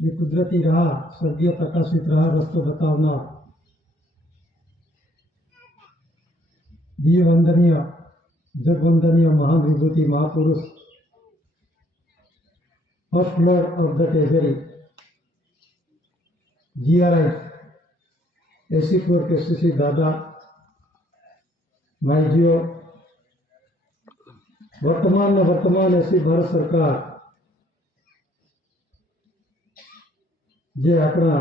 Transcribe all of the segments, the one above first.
ये कुदरती रहा स्वर्गीय प्रकाशित रहा रस्तो बतावना दिव्य वंदनीय जगवंदनीय महान विभूति महापुरुष first lord of the treasury GRI एसी4 के श्री दादा भाई जियो वर्तमान ऐसी भारत सरकार जे अपना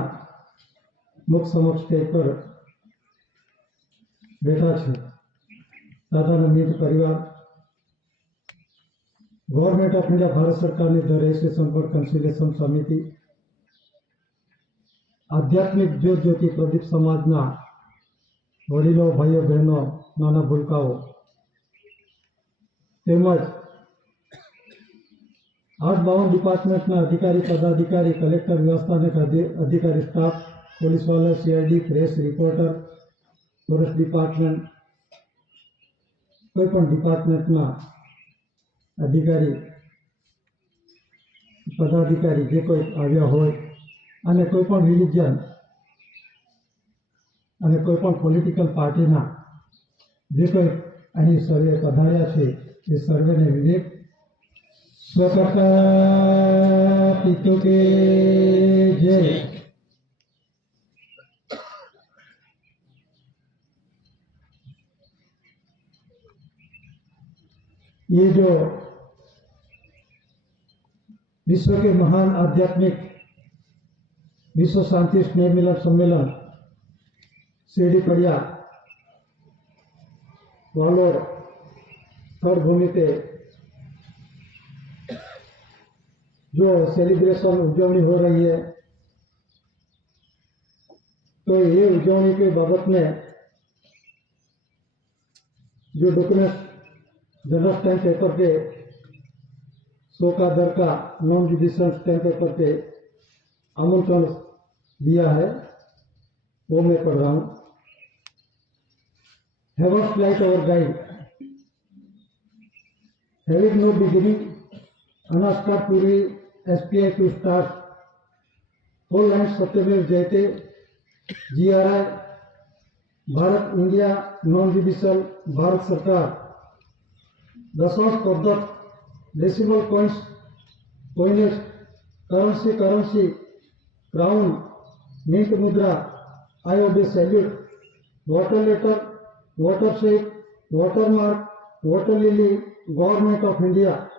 मुख समक्ष स्टेज पर बैठा है दादा मित्र परिवार गवर्नमेंट ऑफ इंडिया भारत सरकार ने द रजिस्ट्रेशन फॉर कंसिलिएशन समिति आध्यात्मिक ज्योति प्रदीप समाजना वडीलो भाईओ बहनों नाना भूलकाओ तेमज 852 डिपार्टमेंट अधिकारी पदाधिकारी कलेक्टर व्यवस्था अधिकारी स्टाफ पुलिस वाला CID press reporter forest department कोईपण डिपार्टमेंटना अधिकारी पदाधिकारी जे कोई आव्या होय अने कोईपण रिलीजन अने कोईपण पॉलिटिकल पार्टीना जे कोई अहीं सर्वे पधार्या छे ए सर्वेने विवेक स्वकर्ता पितु के जय। ये जो विश्व के महान आध्यात्मिक विश्व शांति स्नेह मिलन सम्मेलन शिरडी पड़िया वालोर थर्ड भूमि पे जो सेलिब्रेशन उज्जवनी हो रही है, तो ये उज्जवनी के बाबत में जो डॉक्यूमेंट जनरल स्टैम्प पेपर पे 100 का दर का नॉन जुडिशियल स्टैम्प पेपर पे आमंत्रण दिया है वो मैं पढ़ रहा हूँ। Heaven's light our guide, having no beginning, Anaskar Puri SPI to start, whole lines Satyamev Jayate, GRI, Bharat India non-judicial Bharat Sarkar, the source of the decimal coins, coinage, currency, crown, mint mudra, I obey salute, water letter, watershed, watermark, water lily, government of India,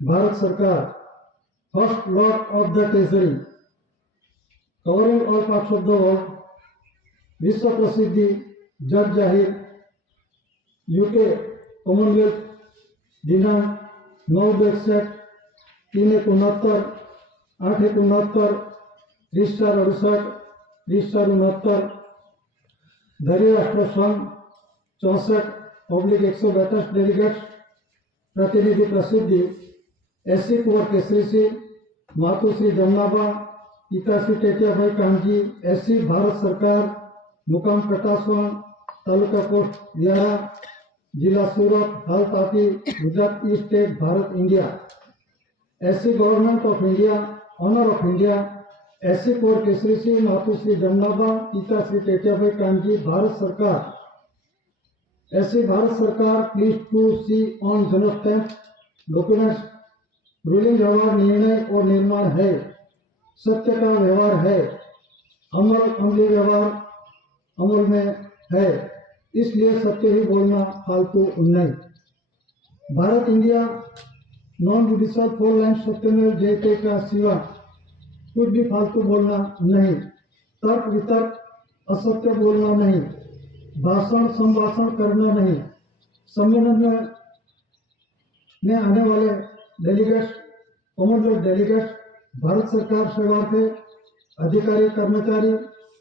Bharat Sarkar, first lord of the treasury, covering all parts of the world, Vishwa Prasiddhi, Judge Jahir, UK, Commonwealth, दिनांक 9/61, 369, 869, 368, 369, धैर्य राष्ट्र संघ 64/132 delegates प्रतिनिधि प्रसिद्धि SC Kunwar Kesari Singh, मातुश्री जमनाबा, पिताश्री Tetiyabhai कामजी, SC Bharat सरकार, मुकाम कटासवान, तालुका पोस्ट विहारा, जिला सूरत, हाल Tapi, Gujarat east state, Bharat India, SC government of India, honour of India, SC Kunwar Kesari Singh, मातुश्री जमनाबा, पिताश्री टेटियाभाई कामजी, भारत सरकार, SC भारत सरकार, please to see on general stamp documents, ruling व्यवहार निर्णय और निर्माण है, सत्य का व्यवहार है, अमली व्यवहार अमल में है, इसलिए सत्य ही बोलना, फालतू नहीं। Bharat India non judicial 4 line सत्यमेव जयते का सिवा कुछ भी फालतू बोलना नहीं, तर्क वितर्क असत्य बोलना नहीं, भाषण संभाषण करना नहीं। सम्मेलन में आने वाले डेलीगेट्स, कॉमनवेल्थ डेलीगेट्स, भारत सरकार सेवार्थे अधिकारी कर्मचारी,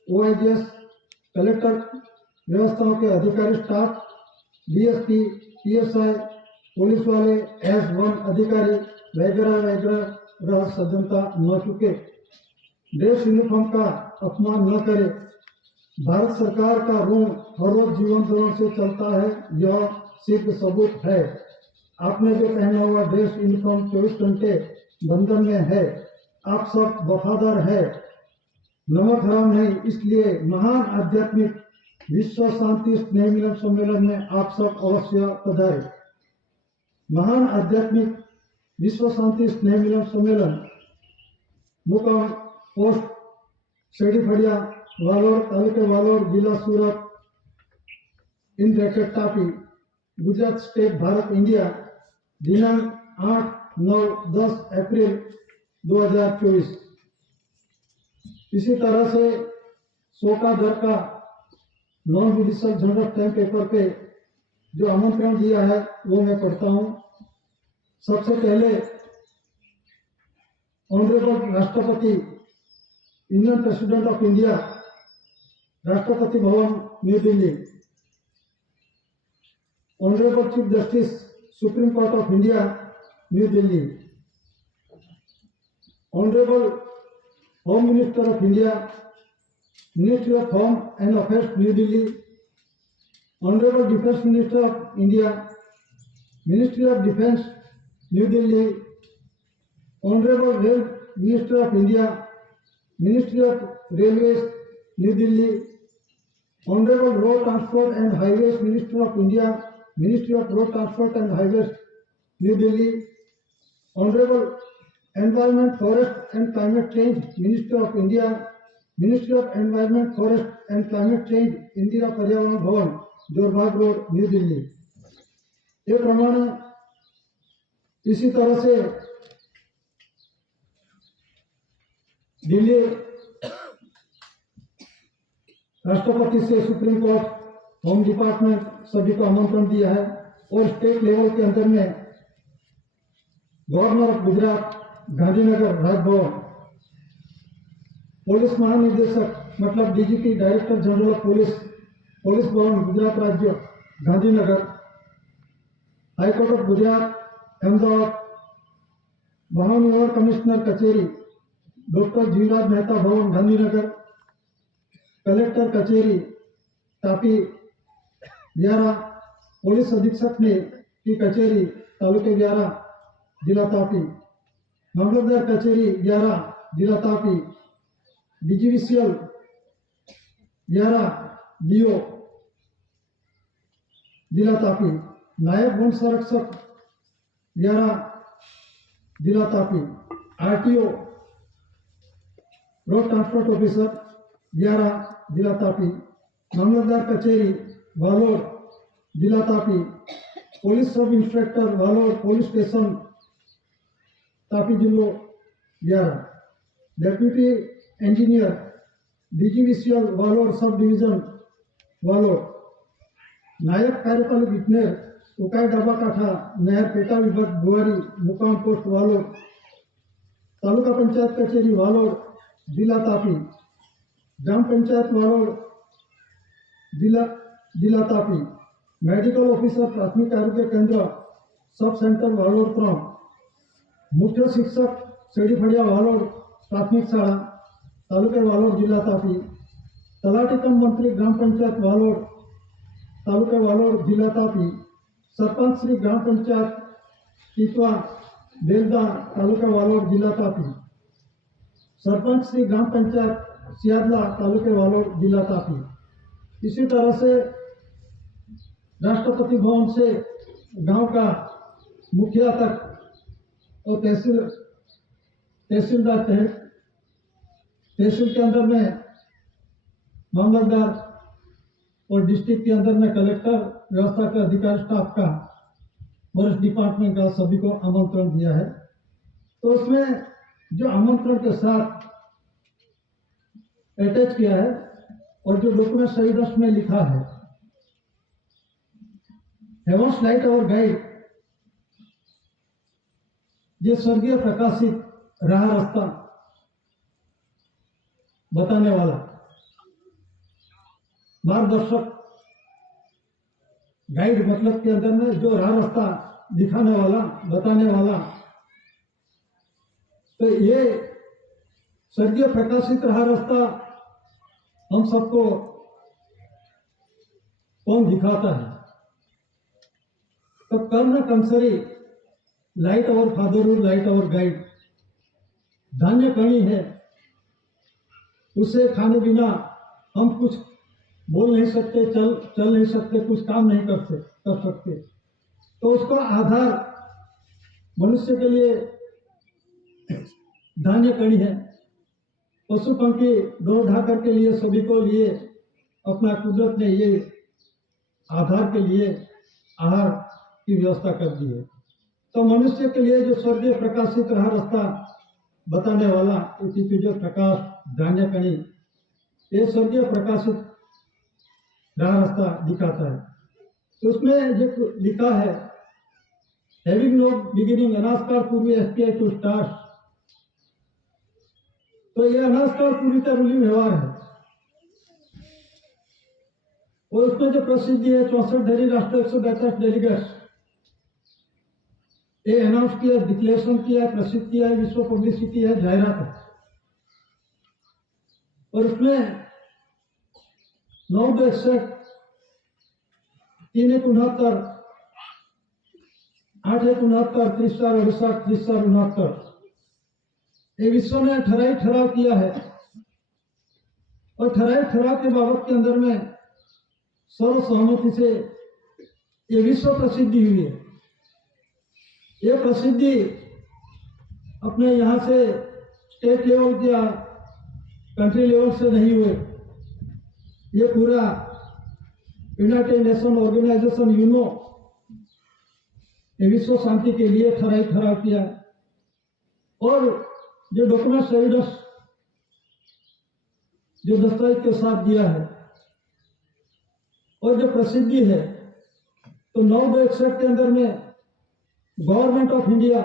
OIGS कलेक्टर व्यवस्थाओं के अधिकारी स्टाफ, DSP, PSI, पुलिस वाले, S1 अधिकारी वगैरह सज्जनता न चुके, देश यूनिफॉर्म का अपमान न करे। भारत सरकार का ऋण हर रोज जीवन धोरण से चलता है, यह सिद्ध सबूत है। आपने जो पहना हुआ ड्रेस यूनिफॉर्म 24 घंटे बंधन में है। आप सब वफादार है, नमक हराम नहीं, इसलिए महान आध्यात्मिक विश्व शांति स्नेह मिलन सम्मेलन में आप सब अवश्य पधारे। महान आध्यात्मिक विश्व शांति स्नेह मिलन सम्मेलन मुकाम पोस्ट शेड़ीफड़िया वालोर, तालुके वालोर, जिला Surat, in bracket Tapi, Gujarat state, Bharat, India. दिनांक 8, 9, 10 अप्रैल 2024। इसी तरह से 100 का दर का non judicial general time paper पे जो आमंत्रण दिया है वो मैं पढ़ता हूँ। सबसे पहले ऑनरेबल राष्ट्रपति, Indian president of India, Rashtrapati Bhavan, new Delhi. Honourable chief justice, supreme court of India, new Delhi. Honourable home minister of India, ministry of home and affairs, new Delhi. Honourable defence minister of India, ministry of defence, new Delhi. Honourable rail minister of India, ministry of railways, new Delhi. Honourable road transport and highways minister of India, ministry of road transport and highways, new Delhi. Honourable environment, forest and climate change minister of India, ministry of environment, forest and climate change, Indira पर्यावरण भवन, Jorbagh road, new Delhi. ये प्रमाण इसी तरह से दिल्ली राष्ट्रपति से supreme court, home department सभी को आमंत्रण दिया है। और स्टेट लेवल के अंदर में governor of Gujarat, Gandhinagar, Rajbhavan. Police महानिदेशक मतलब DGP, director general of police, police भवन, गुजरात राज्य, गांधीनगर। High court of Gujarat, Ahmedabad. वाहन व्यवहार कमिश्नर कचेरी, डॉक्टर जीवराज मेहता भवन, गांधीनगर। कलेक्टर कचेरी, तापी, व्यारा। पुलिस अधीक्षक ने की कचेरी, तालुके व्यारा, जिला तापी। मामलतदार कचेरी, व्यारा, जिला तापी। डीजीवीसीएल, व्यारा, डीओ, जिला तापी। नायब वन संरक्षक, व्यारा, जिला Tapi. RTO, road transport officer, व्यारा, जिला तापी। मामलतदार कचेरी, वालोर, जिला तापी। पुलिस सब इंस्पेक्टर, वालोर पुलिस स्टेशन, तापी जिलो, व्यारा। डेप्यूटी इंजीनियर, डीजीवीसीएल, वालोर सब डिवीजन, वालोर। नायक कार्यपालक इंजीनियर, उकाई डाबाकाठा, नहर पेटा विभाग, बुआरी, मुकाम पोस्ट, वालोर। तालुका पंचायत कचेरी, वालोर, जिला तापी। ग्राम पंचायत वालोर, जिला तापी। मेडिकल ऑफिसर, प्राथमिक आरोग्य केंद्र, सब सेंटर, वालोर 3। मुख्य शिक्षक, शेड़ीफड़िया, वालोर प्राथमिक शाला, तालुके वालोर, जिला तापी। तलाटी कम मंत्री, ग्राम पंचायत वालोर, तालुके वालोर, जिला तापी। सरपंच श्री ग्राम पंचायत टिटवा, बेलदा, तालुका वालोर, जिला तापी। सरपंच श्री ग्राम पंचायत सियादला, तालुके वालोर, जिला तापी। इसी तरह से राष्ट्रपति भवन से गांव का मुखिया तक और तहसीलदार, तहसील के अंदर में मामलतदार और डिस्ट्रिक्ट के अंदर में कलेक्टर, व्यवस्था के अधिकारी, स्टाफ का, वरिष्ठ डिपार्टमेंट का सभी को आमंत्रण दिया है। तो उसमें जो आमंत्रण के साथ अटैच किया है और जो डॉक्यूमेंट सही में लिखा है, हेवंस लाइट और गाइड, ये स्वर्गीय प्रकाशित राह रास्ता बताने वाला मार्गदर्शक, गाइड मतलब के अंदर में जो राह रास्ता दिखाने वाला, बताने वाला, तो ये स्वर्गीय प्रकाशित राह रास्ता हम सबको कौन दिखाता है? तो कर्ण कंसरी, लाइट और फादरहुड, लाइट और गाइड, धान्य कणी है, उसे खाने बिना हम कुछ बोल नहीं सकते, चल नहीं सकते, कुछ काम नहीं कर सकते। तो उसका आधार मनुष्य के लिए धान्य कणी है। पशु पंखी दौड़ ढाकर के लिए सभी को लिए अपना कुदरत ने ये आधार के लिए आहार की व्यवस्था कर दी है। तो मनुष्य के लिए जो स्वर्गीय प्रकाशित रहा रास्ता बताने वाला जो प्रकाश धान्य कणी, ये स्वर्गीय प्रकाशित रहा रास्ता दिखाता है। तो उसमें जो लिखा है, हैविंग नो बिगिनिंग अनास्कार पूर्वी एसपीआई टू स्टार्स, तो ये अनास्कार पूर्वी का रूलिंग व्यवहार है। और उसमें जो प्रसिद्धि है 64 धरी राष्ट्र 142 डेलीगेट्स, ये अनाउंस किया, डिक्लेरेशन किया, प्रसिद्ध किया है, विश्व पब्लिसिटी है, जाहिरात है। और उसमें 9/61 3/69 8/69 3/68 3/69 ये विश्व ने ठराव किया है। और ठराव के बाबत के अंदर में सर्व सहमति से ये विश्व प्रसिद्धि हुई है। ये प्रसिद्धि अपने यहाँ से स्टेट लेवल या कंट्री लेवल से नहीं हुए, ये पूरा यूनाइटेड नेशन ऑर्गेनाइजेशन यूनो ये विश्व शांति के लिए ठराव किया। और जो डॉक्यूमेंट्स एविडेंस जो दस्तावेज के साथ दिया है और जो प्रसिद्धि है, तो 9/61 के अंदर में गवर्नमेंट ऑफ इंडिया,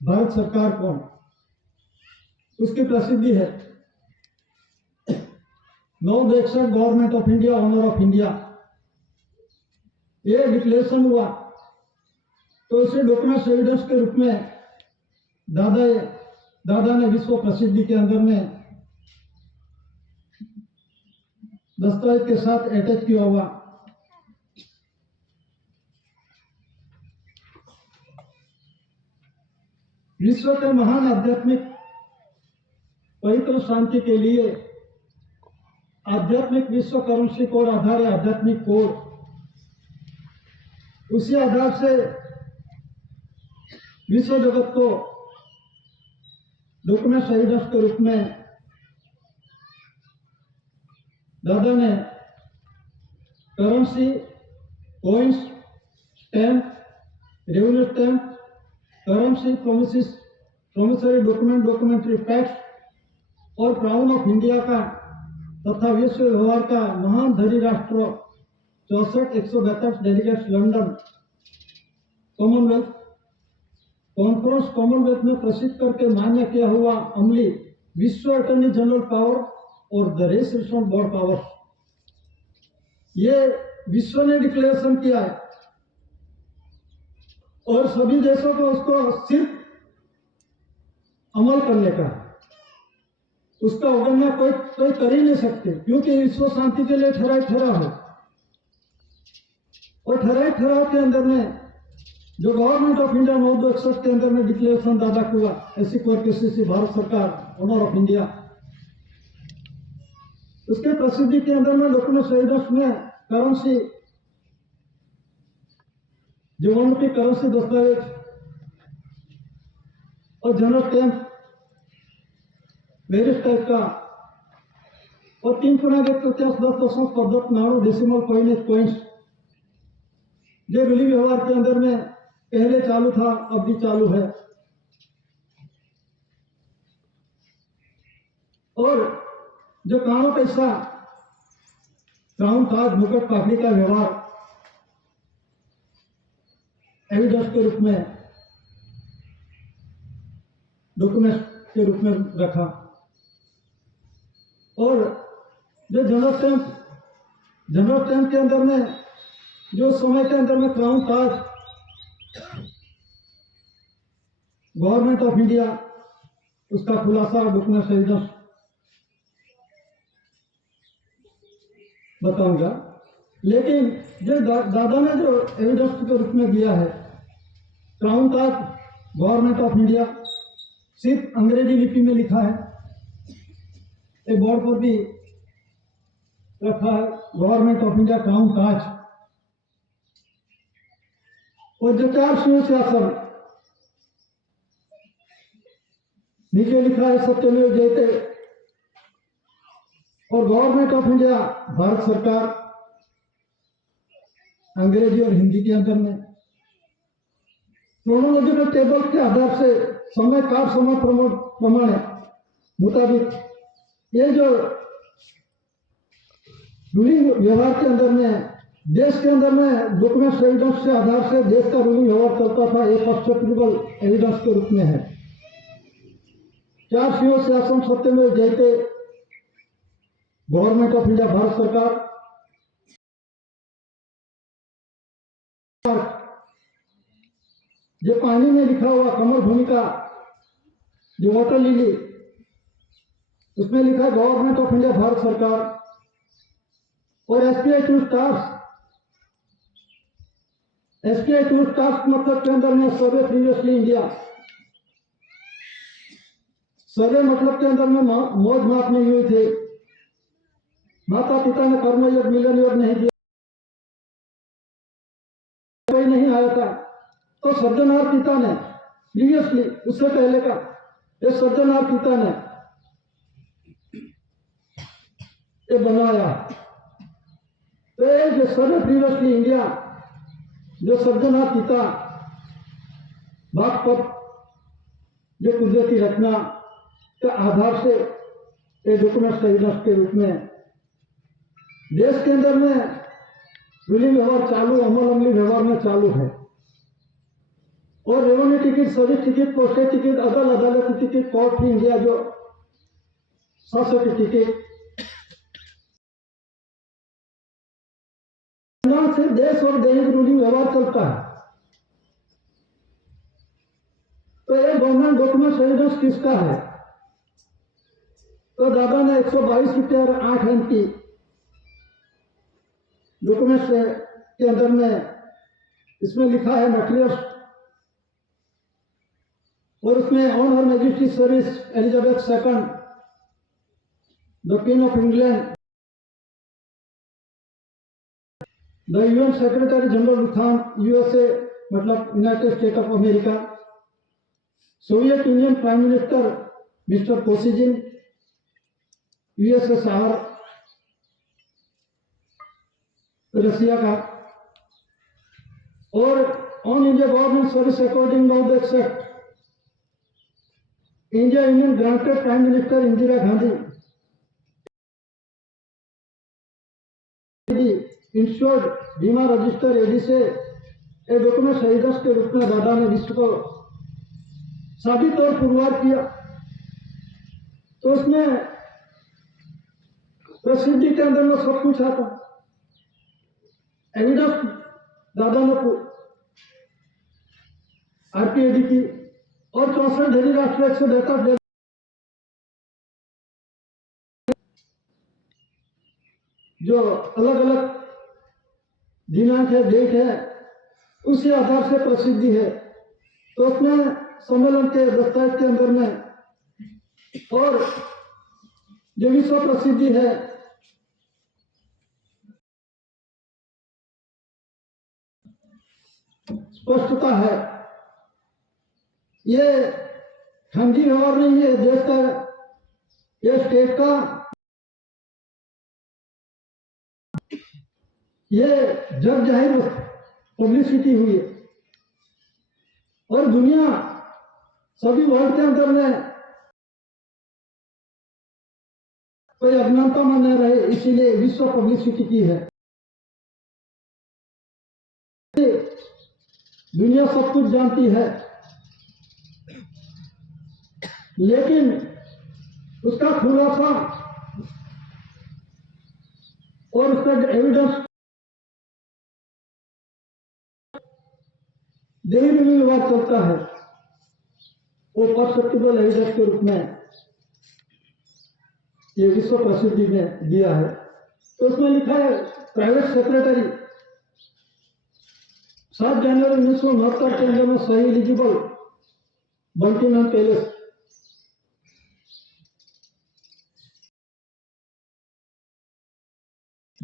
भारत सरकार कौन, उसकी प्रसिद्धि है। 9/61 government of India, honour of India, ये डिक्लेरेशन हुआ। तो इसे डॉक्यूमेंट्स एविडेंस के रूप में दादा ने विश्व प्रसिद्धि के अंदर में दस्तावेज के साथ अटैच किया हुआ। विश्व के महान आध्यात्मिक पवित्र शांति के लिए आध्यात्मिक विश्व करेंसी कोड आधार है, आध्यात्मिक कोड। उसी आधार से विश्व जगत को डॉक्यूमेंट्स एविडेंस के रूप में दादा ने currency, coins, stamp, revenue stamp, currency, promissory document, documentary facts और क्राउन ऑफ इंडिया का तथा विश्व व्यवहार का महान धरी राष्ट्र 64 142 delegates London Commonwealth conference Commonwealth में प्रसिद्ध करके मान्य किया हुआ अमली विश्व अटॉर्नी जनरल पावर और द रेजिस्ट्रेशन बोर्ड पावर, ये विश्व ने डिक्लेरेशन किया है। और सभी देशों को उसको सिर्फ अमल करने का, उसका उल्लंघन कोई कर ही नहीं सकते, क्योंकि विश्व शांति के लिए ठराव है। और ठराव के अंदर में जो गवर्नमेंट ऑफ इंडिया 9/61 के अंदर में डिक्लेरेशन दादा हुआ, ऐसी क्वारकेसी भारत सरकार, ऑनर ऑफ इंडिया, उसके प्रसिद्धि के अंदर में डॉक्यूमेंट्स एविडेंस में करेंसी, जीवन की करेंसी दस्तावेज और जनरल स्टैम्प वेरियस टाइप का और 3.1 पद्धत 9 डेसिमल कॉइन्स, जो रूलिंग व्यवहार के अंदर में पहले चालू था, अब भी चालू है। और जो कानों पैसा, क्राउन, ताज, मुकुट, पाखड़ी का व्यवहार एविडेंस के रूप में, डॉक्यूमेंट के रूप में रखा। और जो जनरल स्टैम्प के अंदर में जो समय के अंदर में crown, Taj, government of India, उसका खुलासा डॉक्यूमेंट एविडेंस बताऊंगा। लेकिन जो दादा ने जो एविडेंस के रूप में दिया है, crown, Taj, government of India, सिर्फ अंग्रेजी लिपि में लिखा है। एक बोर्ड पर भी रखा है, गवर्नमेंट ऑफ इंडिया टाउन कांच। और जो 4 शिव शासन नीचे लिखा है सत्यमेव जयते। और गवर्नमेंट ऑफ इंडिया भारत सरकार अंग्रेजी और हिंदी के अंदर में क्रोनोलॉजिकल टेबल के आधार से समय काल समय प्रमाण मुताबिक ये जो रूलिंग व्यवहार के अंदर में देश के अंदर में डॉक्यूमेंट एविडेंस के आधार से देश का रूलिंग व्यवहार चलता था, एक एक्सेप्टेबल एविडेंस के रूप में है। 4 शिव शासन सत्यमेव जयते, गवर्नमेंट ऑफ इंडिया भारत सरकार। जो पानी में लिखा हुआ कमल भूमिका जो वाटर लिली, उसमें लिखा है गवर्नमेंट ऑफ इंडिया भारत सरकार। और SPI two stars, SPI two stars मतलब के अंदर में सर्वे प्रीवियसली इंडिया, सर्वे मतलब के अंदर में मौज मात नहीं हुई थे, माता पिता ने कर्मयोग मिलन योग नहीं किया, कोई नहीं आया था। तो सज्जनार पिता ने प्रीवियसली, उससे पहले का ये सज्जनार पिता ने ये बनाया। तो ये जो सर्वे प्रीवियसली इंडिया, जो सज्जनार पिता बागपत जो कुदरती रचना के आधार से ये डॉक्यूमेंट्स एविडेंस के रूप में देश के अंदर में रूलिंग व्यवहार चालू, अमली व्यवहार में चालू है। और revenue ticket, service ticket, postage ticket, अदालत टिकट, कोर्ट फी इंडिया जो शासक टिकट से देश और दैनिक रूलिंग व्यवहार चलता है। तो ये गवर्नमेंट डॉक्यूमेंट एविडेंस किसका है? तो दादा ने 122/8 एमपी डॉक्यूमेंट्स के अंदर में इसमें लिखा है मटेरियल्स। और उसमें on her majesty service Elizabeth second the queen of England, the UN secretary general लुथान यूएसए मतलब united state of America, Soviet union prime minister mister Kosygin USSR Russia का। और on India government service according now the act India union granted prime minister Indira Gandhi insured बीमा register AD से एक document evidence के रूप में दादा ने विश्व को साबित और पुरवार किया। तो उसमें प्रसिद्धि के अंदर में सब कुछ आता, एविडेंस दादा ने आरपीएडी की और 64 डेली राष्ट्र 172 जो अलग अलग दिनांक है, डेट है, उसी आधार से प्रसिद्धि है। तो उसमें सम्मेलन के दस्तावेज के अंदर में और जो विश्व प्रसिद्धि है स्पष्टता है। ये खानगी व्यवहार नहीं है देश का, ये स्टेट का, ये जग जाहिर पब्लिसिटी हुई है। और दुनिया सभी वर्ल्ड के अंदर में कोई अज्ञानता में न रहे, इसीलिए विश्व पब्लिसिटी की है। दुनिया सब कुछ जानती है, लेकिन उसका खुलासा और उसका एविडेंस देरी में व्यवहार चलता है, वो परसेप्टिबल एविडेंस के रूप में ये विश्व प्रसिद्धि में दिया है। तो उसमें लिखा है प्राइवेट सेक्रेटरी 7 जनवरी 1969 के अंदर में सही एलिजिबल बंकिंगहम पैलेस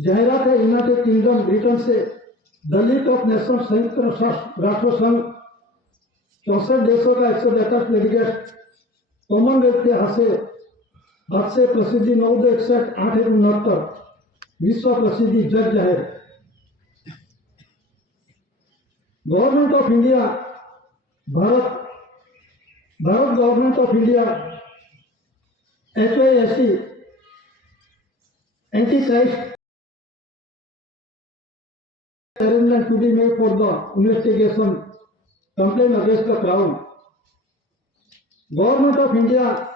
जाहिरात है यूनाइटेड किंगडम ब्रिटेन से दलित ऑफ नेशन संयुक्त राष्ट्र संघ 64 देशों का 162 डेलीगेट कॉमनवेल्थ के हाथ से प्रसिद्धि 961 विश्व प्रसिद्धि जग जाहिर। Government of India Bharat government of India HYSC anti-Christ arrangement to be made for the investigation complaint against the crown. Government of India,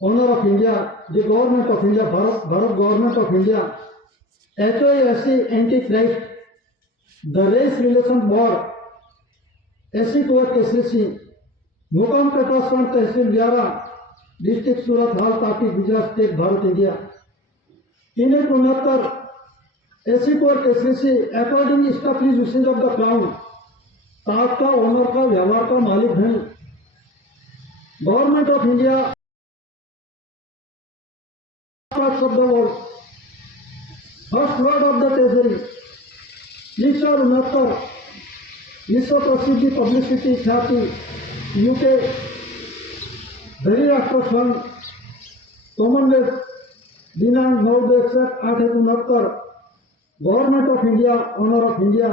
honor of India, the government of India, Bharat government of India, HYSC anti-Christ, the race relation board, SC court KCC, मुकाम कटासवान तहसील Vyara, district Surat हाल Tapi Gujarat state Bharat India 369 AC court KCC according establish usage of the crown ताक का owner का व्यवहार का मालिक है government of India of the world first lord of the treasury 369 विश्व प्रसिद्धि पब्लिसिटी ख्याति यूके धरी राष्ट्र संघ कॉमनवेल्थ दिनांक 9/61/869 government of India honour of India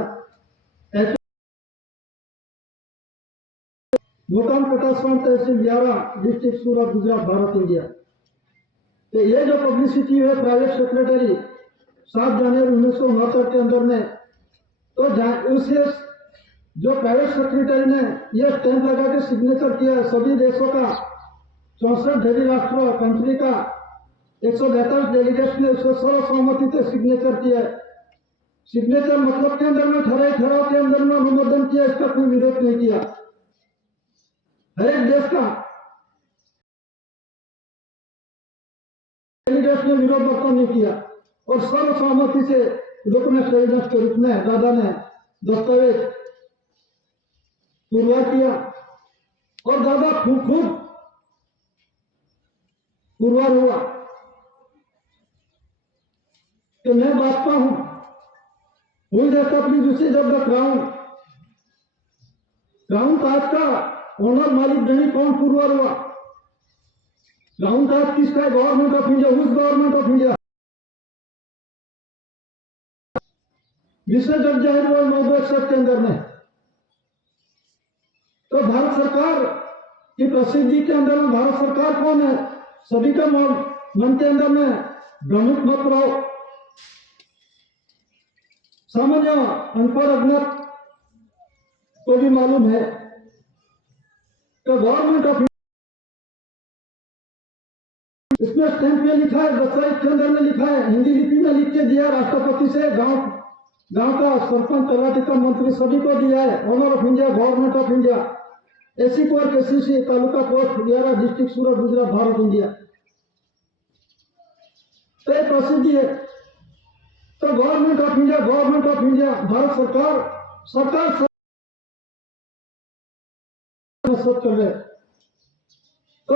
मुकाम कटासवान तहसील व्यारा डिस्ट्रिक्ट सूरत गुजरात भारत इंडिया। तो ये जो पब्लिसिटी है प्राइवेट सेक्रेटरी 7 जनवरी 1969 के अंदर में तो उसे जो प्राइवेट सेक्रेटरी ने ये स्टैंप लगा के सिग्नेचर किया सभी देशों का 64 धरी राष्ट्र कंट्री का 142 डेलीगेट्स ने उसको सर्वसम्मति से सिग्नेचर किया। सिग्नेचर मतलब के अंदर में ठराव के अंदर में अनुमोदन किया, इसका कोई विरोध नहीं किया। हर एक देश का डेलीगेट्स ने विरोध वर्तन नहीं किया और सर्वसम्मति से डॉक्यूमेंट एविडेंस के रूप में दादा ने दस्तावेज पुरवार किया और दादा खूब पुरवार हुआ कि मैं बादशाह हूं हुई अपनी दूसरी जब द क्राउन ताज का ओनर मालिक नहीं कौन पुरवार हुआ क्राउन ताज किसका है गवर्नमेंट ऑफ इंडिया उस गवर्नमेंट ऑफ इंडिया विश्व जग जाहिर हुआ 961 के अंदर में। तो भारत सरकार की प्रसिद्धि के अंदर में भारत सरकार कौन है सभी का मन के अंदर में भ्रमित मत रहो। सामान्य अनपढ़ अज्ञात को भी मालूम है कि गवर्नमेंट ऑफ इसमें स्टैंप में लिखा है दस्तावेज के अंदर में लिखा है हिंदी लिपि में लिख के दिया राष्ट्रपति से गांव का सरपंच तलाटी का मंत्री सभी को दिया है honour of India government of India AC court KCC taluka post Vyara district Surat Gujarat Bharat India. तो ये प्रसिद्धि है। तो गवर्नमेंट ऑफ इंडिया भारत सरकार सब चल रहे। तो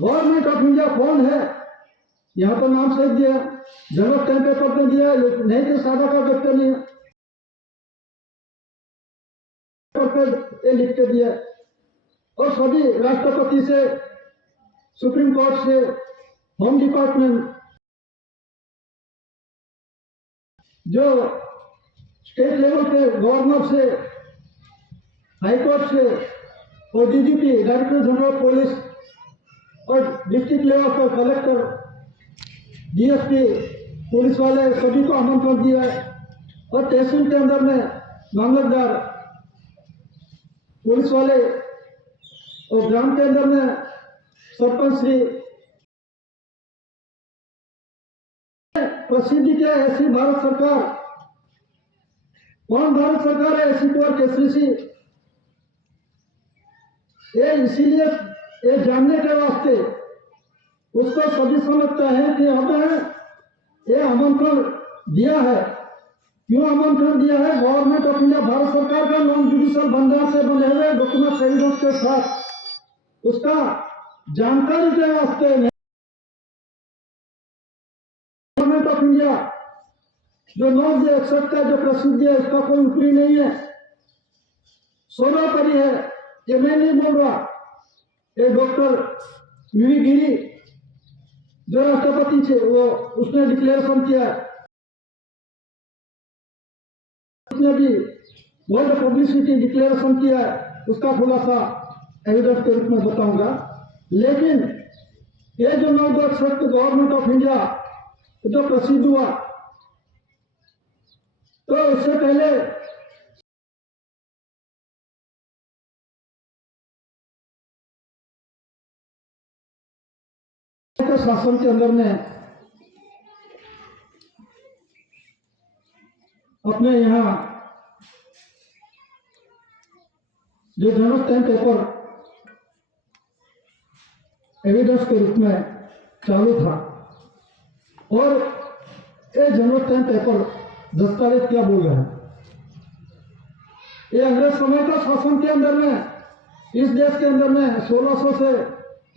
गवर्नमेंट ऑफ इंडिया कौन है यहाँ पर नाम सही दिया जगह स्टैंप पेपर पे दिया नहीं तो सादा का व्यक्ति नहीं लिख के दिया और सभी राष्ट्रपति से सुप्रीम कोर्ट से होम डिपार्टमेंट जो स्टेट लेवल के गवर्नर से हाईकोर्ट से और DGP डायरेक्टर जनरल पुलिस और डिस्ट्रिक्ट लेवल पर कलेक्टर DSP पुलिस वाले सभी को आमंत्रण दिया है और तहसील के अंदर में मामलतदार पुलिस वाले और ग्राम के अंदर में सरपंच श्री प्रसिद्धि क्या है ऐसी भारत सरकार कौन भारत सरकार है ऐसी कोर्ट KCC ये इसीलिए ये जानने के वास्ते उसको सभी समझता है कि हमें ये आमंत्रण दिया है क्यों आमंत्रण दिया है गवर्नमेंट ऑफ इंडिया भारत सरकार का नॉन जुडिशियल भंडार से बने हुए डॉक्यूमेंट एविडेंस के साथ उसका जानकारी के वास्ते में गवर्नमेंट ऑफ इंडिया जो 9/61 का जो प्रसिद्धि है इसका कोई ऊपरी नहीं है, सर्वोपरि है। ये मैं नहीं बोल रहा, ये डॉक्टर वी गिरी जो राष्ट्रपति थे वो उसने डिक्लेरेशन किया, उसने भी वर्ल्ड पब्लिसिटी डिक्लेरेशन किया है, उसका खुलासा एविडेंस के रूप में बताऊंगा। लेकिन ये जो 9/61 गवर्नमेंट ऑफ इंडिया जो प्रसिद्ध हुआ, तो इससे पहले के शासन के अंदर में अपने यहाँ जो जनरल स्टैम्प पेपर एविडेंस के रूप में चालू था, और ये जनरल स्टैम्प पेपर दस्तावेज क्या बोल रहे हैं, ये अंग्रेज समय का शासन के अंदर में इस देश के अंदर में 1600 से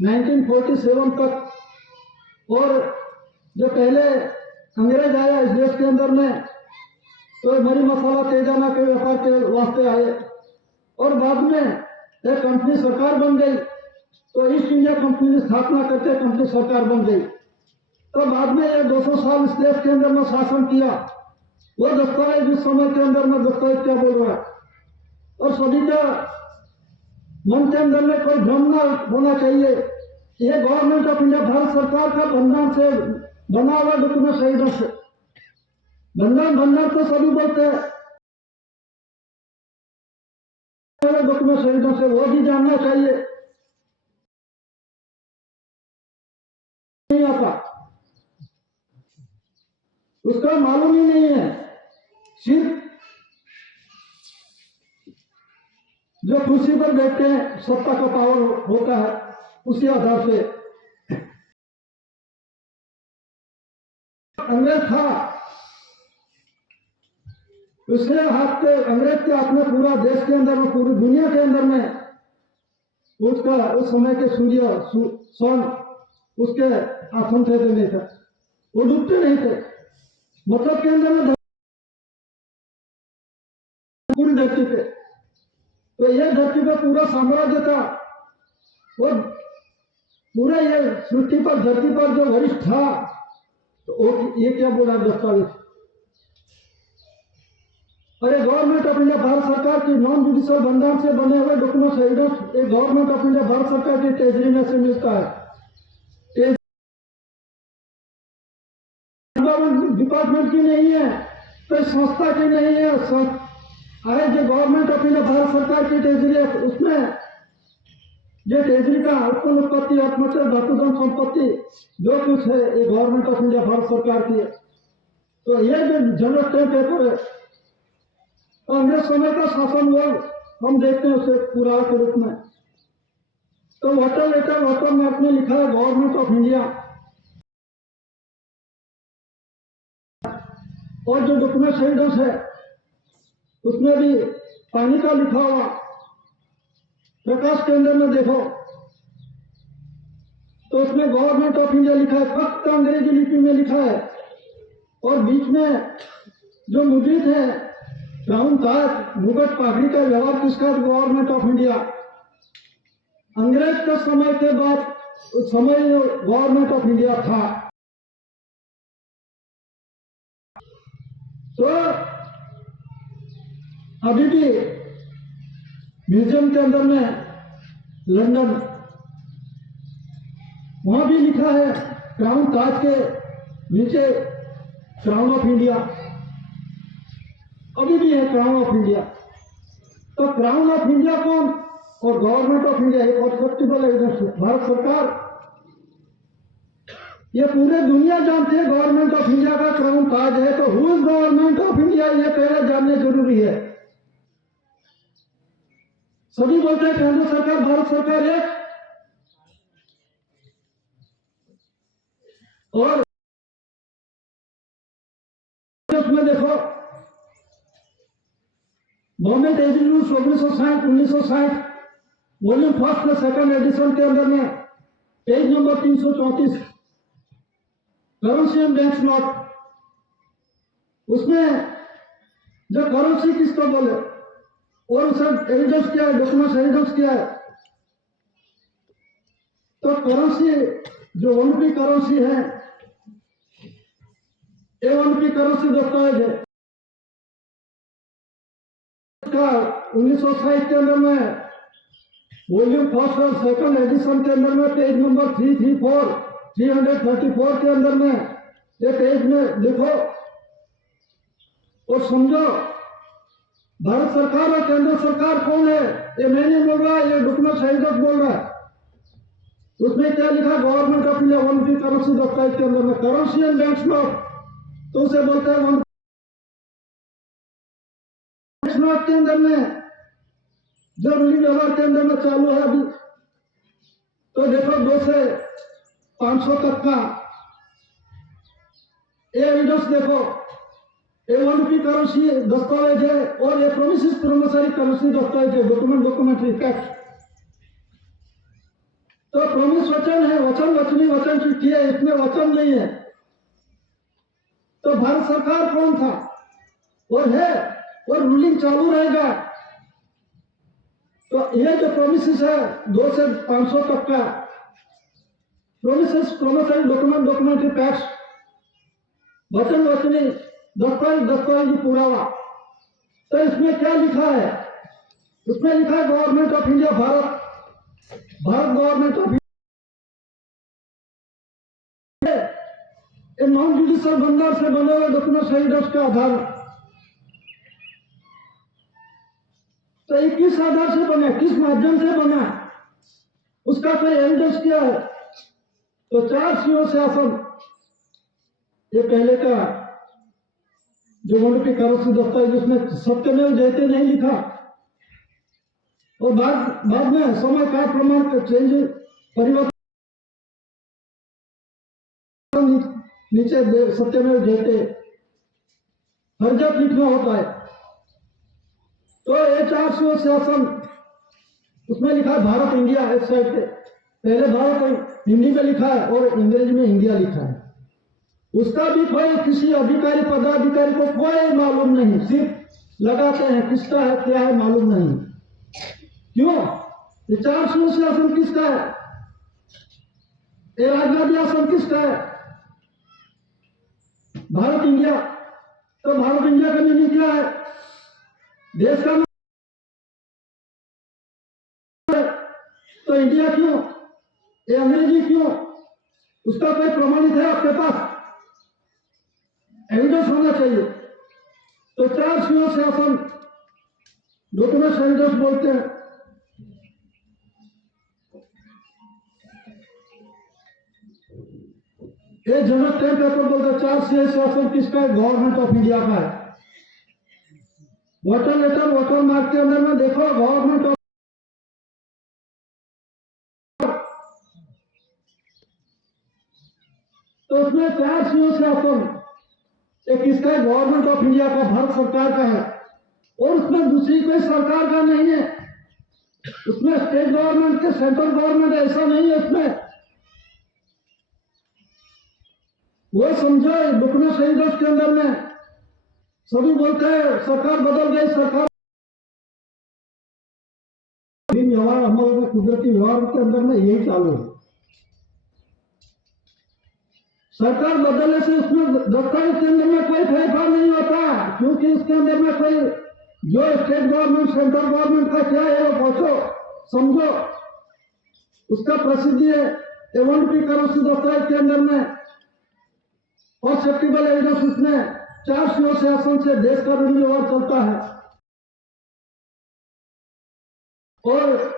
1947 तक, और जो पहले अंग्रेज आया इस देश के अंदर में तो मरी मसाला तेजाना के व्यापार के वास्ते आए, और बाद में एक कंपनी सरकार बन गई, तो ईस्ट इंडिया कंपनी की स्थापना करके कंपनी सरकार बन गई। तो बाद में ये 200 साल इस देश के अंदर में शासन किया। वो दस्तावेज इस समय के अंदर में दस्तावेज क्या बोल रहा है, और सभी का मन के अंदर में कोई भ्रम न होना चाहिए। ये गवर्नमेंट ऑफ इंडिया भारत सरकार का बंधन से बना हुआ डॉक्यूमेंट एविडेंस है। बंधन तो सभी बोलते हैं, डॉक्यूमेंट एविडेंस है, वो भी जानना चाहिए। नहीं आता, उसका मालूम ही नहीं है। सिर्फ जो कुर्सी पर बैठते हैं सत्ता का पावर होता है, उसी आधार से अंग्रेज था, उसने हाथ पे अंग्रेज के हाथ में पूरा देश के अंदर में पूरी दुनिया के अंदर में उसका उस समय के सूर्य सन उसके आसन थे नहीं थे, वो डूबते नहीं थे। मतलब के अंदर में पूरी धरती पे, तो ये धरती पे पूरा साम्राज्य था, वो पूरा ये सृष्टि पर धरती पर जो वरिष्ठ था, तो ये क्या बोला दस्तावेज। अरे गवर्नमेंट ऑफ इंडिया भारत सरकार की नॉन जुडिशियल बंधन से बने हुए डॉक्यूमेंट एविडेंस एक गवर्नमेंट ऑफ इंडिया भारत सरकार की ट्रेजरी में से मिलता है, डिपार्टमेंट की नहीं है, कोई संस्था की नहीं है। अरे जो गवर्नमेंट ऑफ इंडिया भारत सरकार की ट्रेजरी है, उसमें जो ट्रेजरी का उत्पन्न उत्पत्ति आत्मचर धातुधन संपत्ति जो कुछ है ये गवर्नमेंट ऑफ इंडिया भारत सरकार की है। तो ये जो जनरल स्टैम्प पेपर है, तो अंग्रेज समय का शासन हुआ, हम देखते हैं उसे पुराण के रूप में। तो वाटर में अपने लिखा है गवर्नमेंट ऑफ इंडिया, और जो डॉक्यूमेंट एविडेंस है उसमें भी पानी का लिखा हुआ, प्रकाश के अंदर में देखो तो उसमें गवर्नमेंट ऑफ इंडिया लिखा है, फक्त अंग्रेजी लिपि में लिखा है, और बीच में जो मुद्रित है ब्राउन ताज मुगट पगड़ी का व्यवहार किसका, गवर्नमेंट ऑफ इंडिया। अंग्रेज के समय के बाद उस समय गवर्नमेंट ऑफ इंडिया था। तो अभी भी म्यूजियम के अंदर में लंदन, वहां भी लिखा है क्राउन ताज के नीचे क्राउन ऑफ इंडिया, अभी भी है क्राउन ऑफ इंडिया। तो क्राउन ऑफ इंडिया कौन और गवर्नमेंट ऑफ इंडिया एक एक्सेप्टेबल एविडेंस है। भारत सरकार ये पूरे दुनिया जानती है गवर्नमेंट ऑफ इंडिया का क्राउन ताज है, तो who is government of India ये पहले जानने जरूरी है। सभी बोलते हैं केंद्र सरकार भारत सरकार एक, और उसमें देखो Bombay treasury rules 1960 volume first में सेकंड एडिशन के अंदर में page number 334 currency and bank note उसमें जो करेंसी किसको बोले और सब एविडेंस क्या है, डॉक्यूमेंट्स एविडेंस क्या है। तो करेंसी जो 1 रुपये करेंसी है, ये 1 रुपये करेंसी दस्तावेज है का 1960 के अंदर में वॉल्यूम फर्स्ट और सेकंड एडिशन के अंदर में पेज नंबर 334 के अंदर में ये पेज में लिखो और समझो भारत सरकार और केंद्र सरकार कौन है। ये मैं नहीं बोल रहा, ये डॉक्यूमेंट एविडेंस बोल रहा है। उसमें क्या लिखा, गवर्नमेंट ऑफ इंडिया 1 रुपये करेंसी दस्तावेज के अंदर में करेंसी एंड बैंक नोट, तो उसे बोलते हैं 1 नोट के अंदर में जो रूलिंग व्यवहार के अंदर में चालू है अभी। तो देखो 2 से 500 तक का ये एविडेंस देखो, ये 1 रुपये करेंसी दस्तावेज है और ये प्रोमिसेस प्रोमिसरी करेंसी दस्तावेज है, डॉक्यूमेंट्री फैक्ट। तो प्रोमिस वचन है, वचन वचनी वचन चिट्ठी है, इसमें वचन नहीं है। तो भारत सरकार कौन था और है और रूलिंग चालू रहेगा। तो ये जो प्रोमिसेस है 2 से 500 तक का प्रोमिसेस प्रोमिसरी डॉक्यूमेंट्री फैक्ट्स, वचन वचनी दस्तावेज पुरावा। तो इसमें क्या लिखा है, उसमें लिखा है government of India, Bharat government of India non judicial भंडार से बने हुए डॉक्यूमेंट एविडेंस के आधार। तो ये किस आधार से बना, किस माध्यम से बना, उसका कोई एविडेंस क्या है। तो 4 सीओ शासन, ये पहले का जो 1 रुपये करेंसी दस्तावेज, उसमें सत्यमेव जयते नहीं लिखा और बाद में समय का प्रमाण का चेंज परिवर्तन नीचे सत्यमेव जयते हरजत लिखना होता है। तो ये 4 सीओ शासन, उसमें लिखा है भारत इंडिया, एक साइड पे पहले भारत हिंदी में लिखा है और अंग्रेजी में इंडिया लिखा है। उसका भी कोई किसी अधिकारी पदाधिकारी को कोई मालूम नहीं, सिर्फ लगाते हैं, किसका है क्या है मालूम नहीं। क्यों, ये 4 सीओ शासन किसका है, ये राजनाथ शासन किसका है, भारत इंडिया। तो भारत इंडिया का मीनिंग क्या है, देश का। तो इंडिया क्यों, ये अंग्रेजी क्यों, उसका कोई प्रमाणित है आपके पास, एविडेंस होना चाहिए। तो 4 सीओ शासन डॉक्यूमेंट एविडेंस बोलते हैं। ये जनरल टेन पेपर बोलते हैं 4 सीओ शासन किसका है, गवर्नमेंट ऑफ इंडिया का है। वाटर लेटर वाटर मार्क के अंदर में देखो गवर्नमेंट ऑफ, तो उसमें 4 सीओ शासन एक किसका है, गवर्नमेंट ऑफ इंडिया का, भारत सरकार का है। और उसमें दूसरी कोई सरकार का नहीं है, उसमें स्टेट गवर्नमेंट के सेंट्रल गवर्नमेंट ऐसा नहीं है। उसमें वो समझो डॉक्यूमेंट एविडेंस के अंदर में सभी बोलते हैं सरकार बदल गई, सरकार व्यवहार हमारे कुदरती व्यवहार के अंदर में यही चालू है। सरकार बदलने से उसमें दस्तावेज के अंदर में कोई फेरफार नहीं होता, क्योंकि उसके अंदर में कोई जो स्टेट गवर्नमेंट सेंट्रल गवर्नमेंट का क्या है वो पहुंचो समझो, उसका प्रसिद्धि है। 1 रुपये करेंसी दस्तावेज के अंदर में और एक्सेप्टेबल एविडेंस, उसमें 4 सीओ शासन से देश का रूलिंग व्यवहार चलता है। और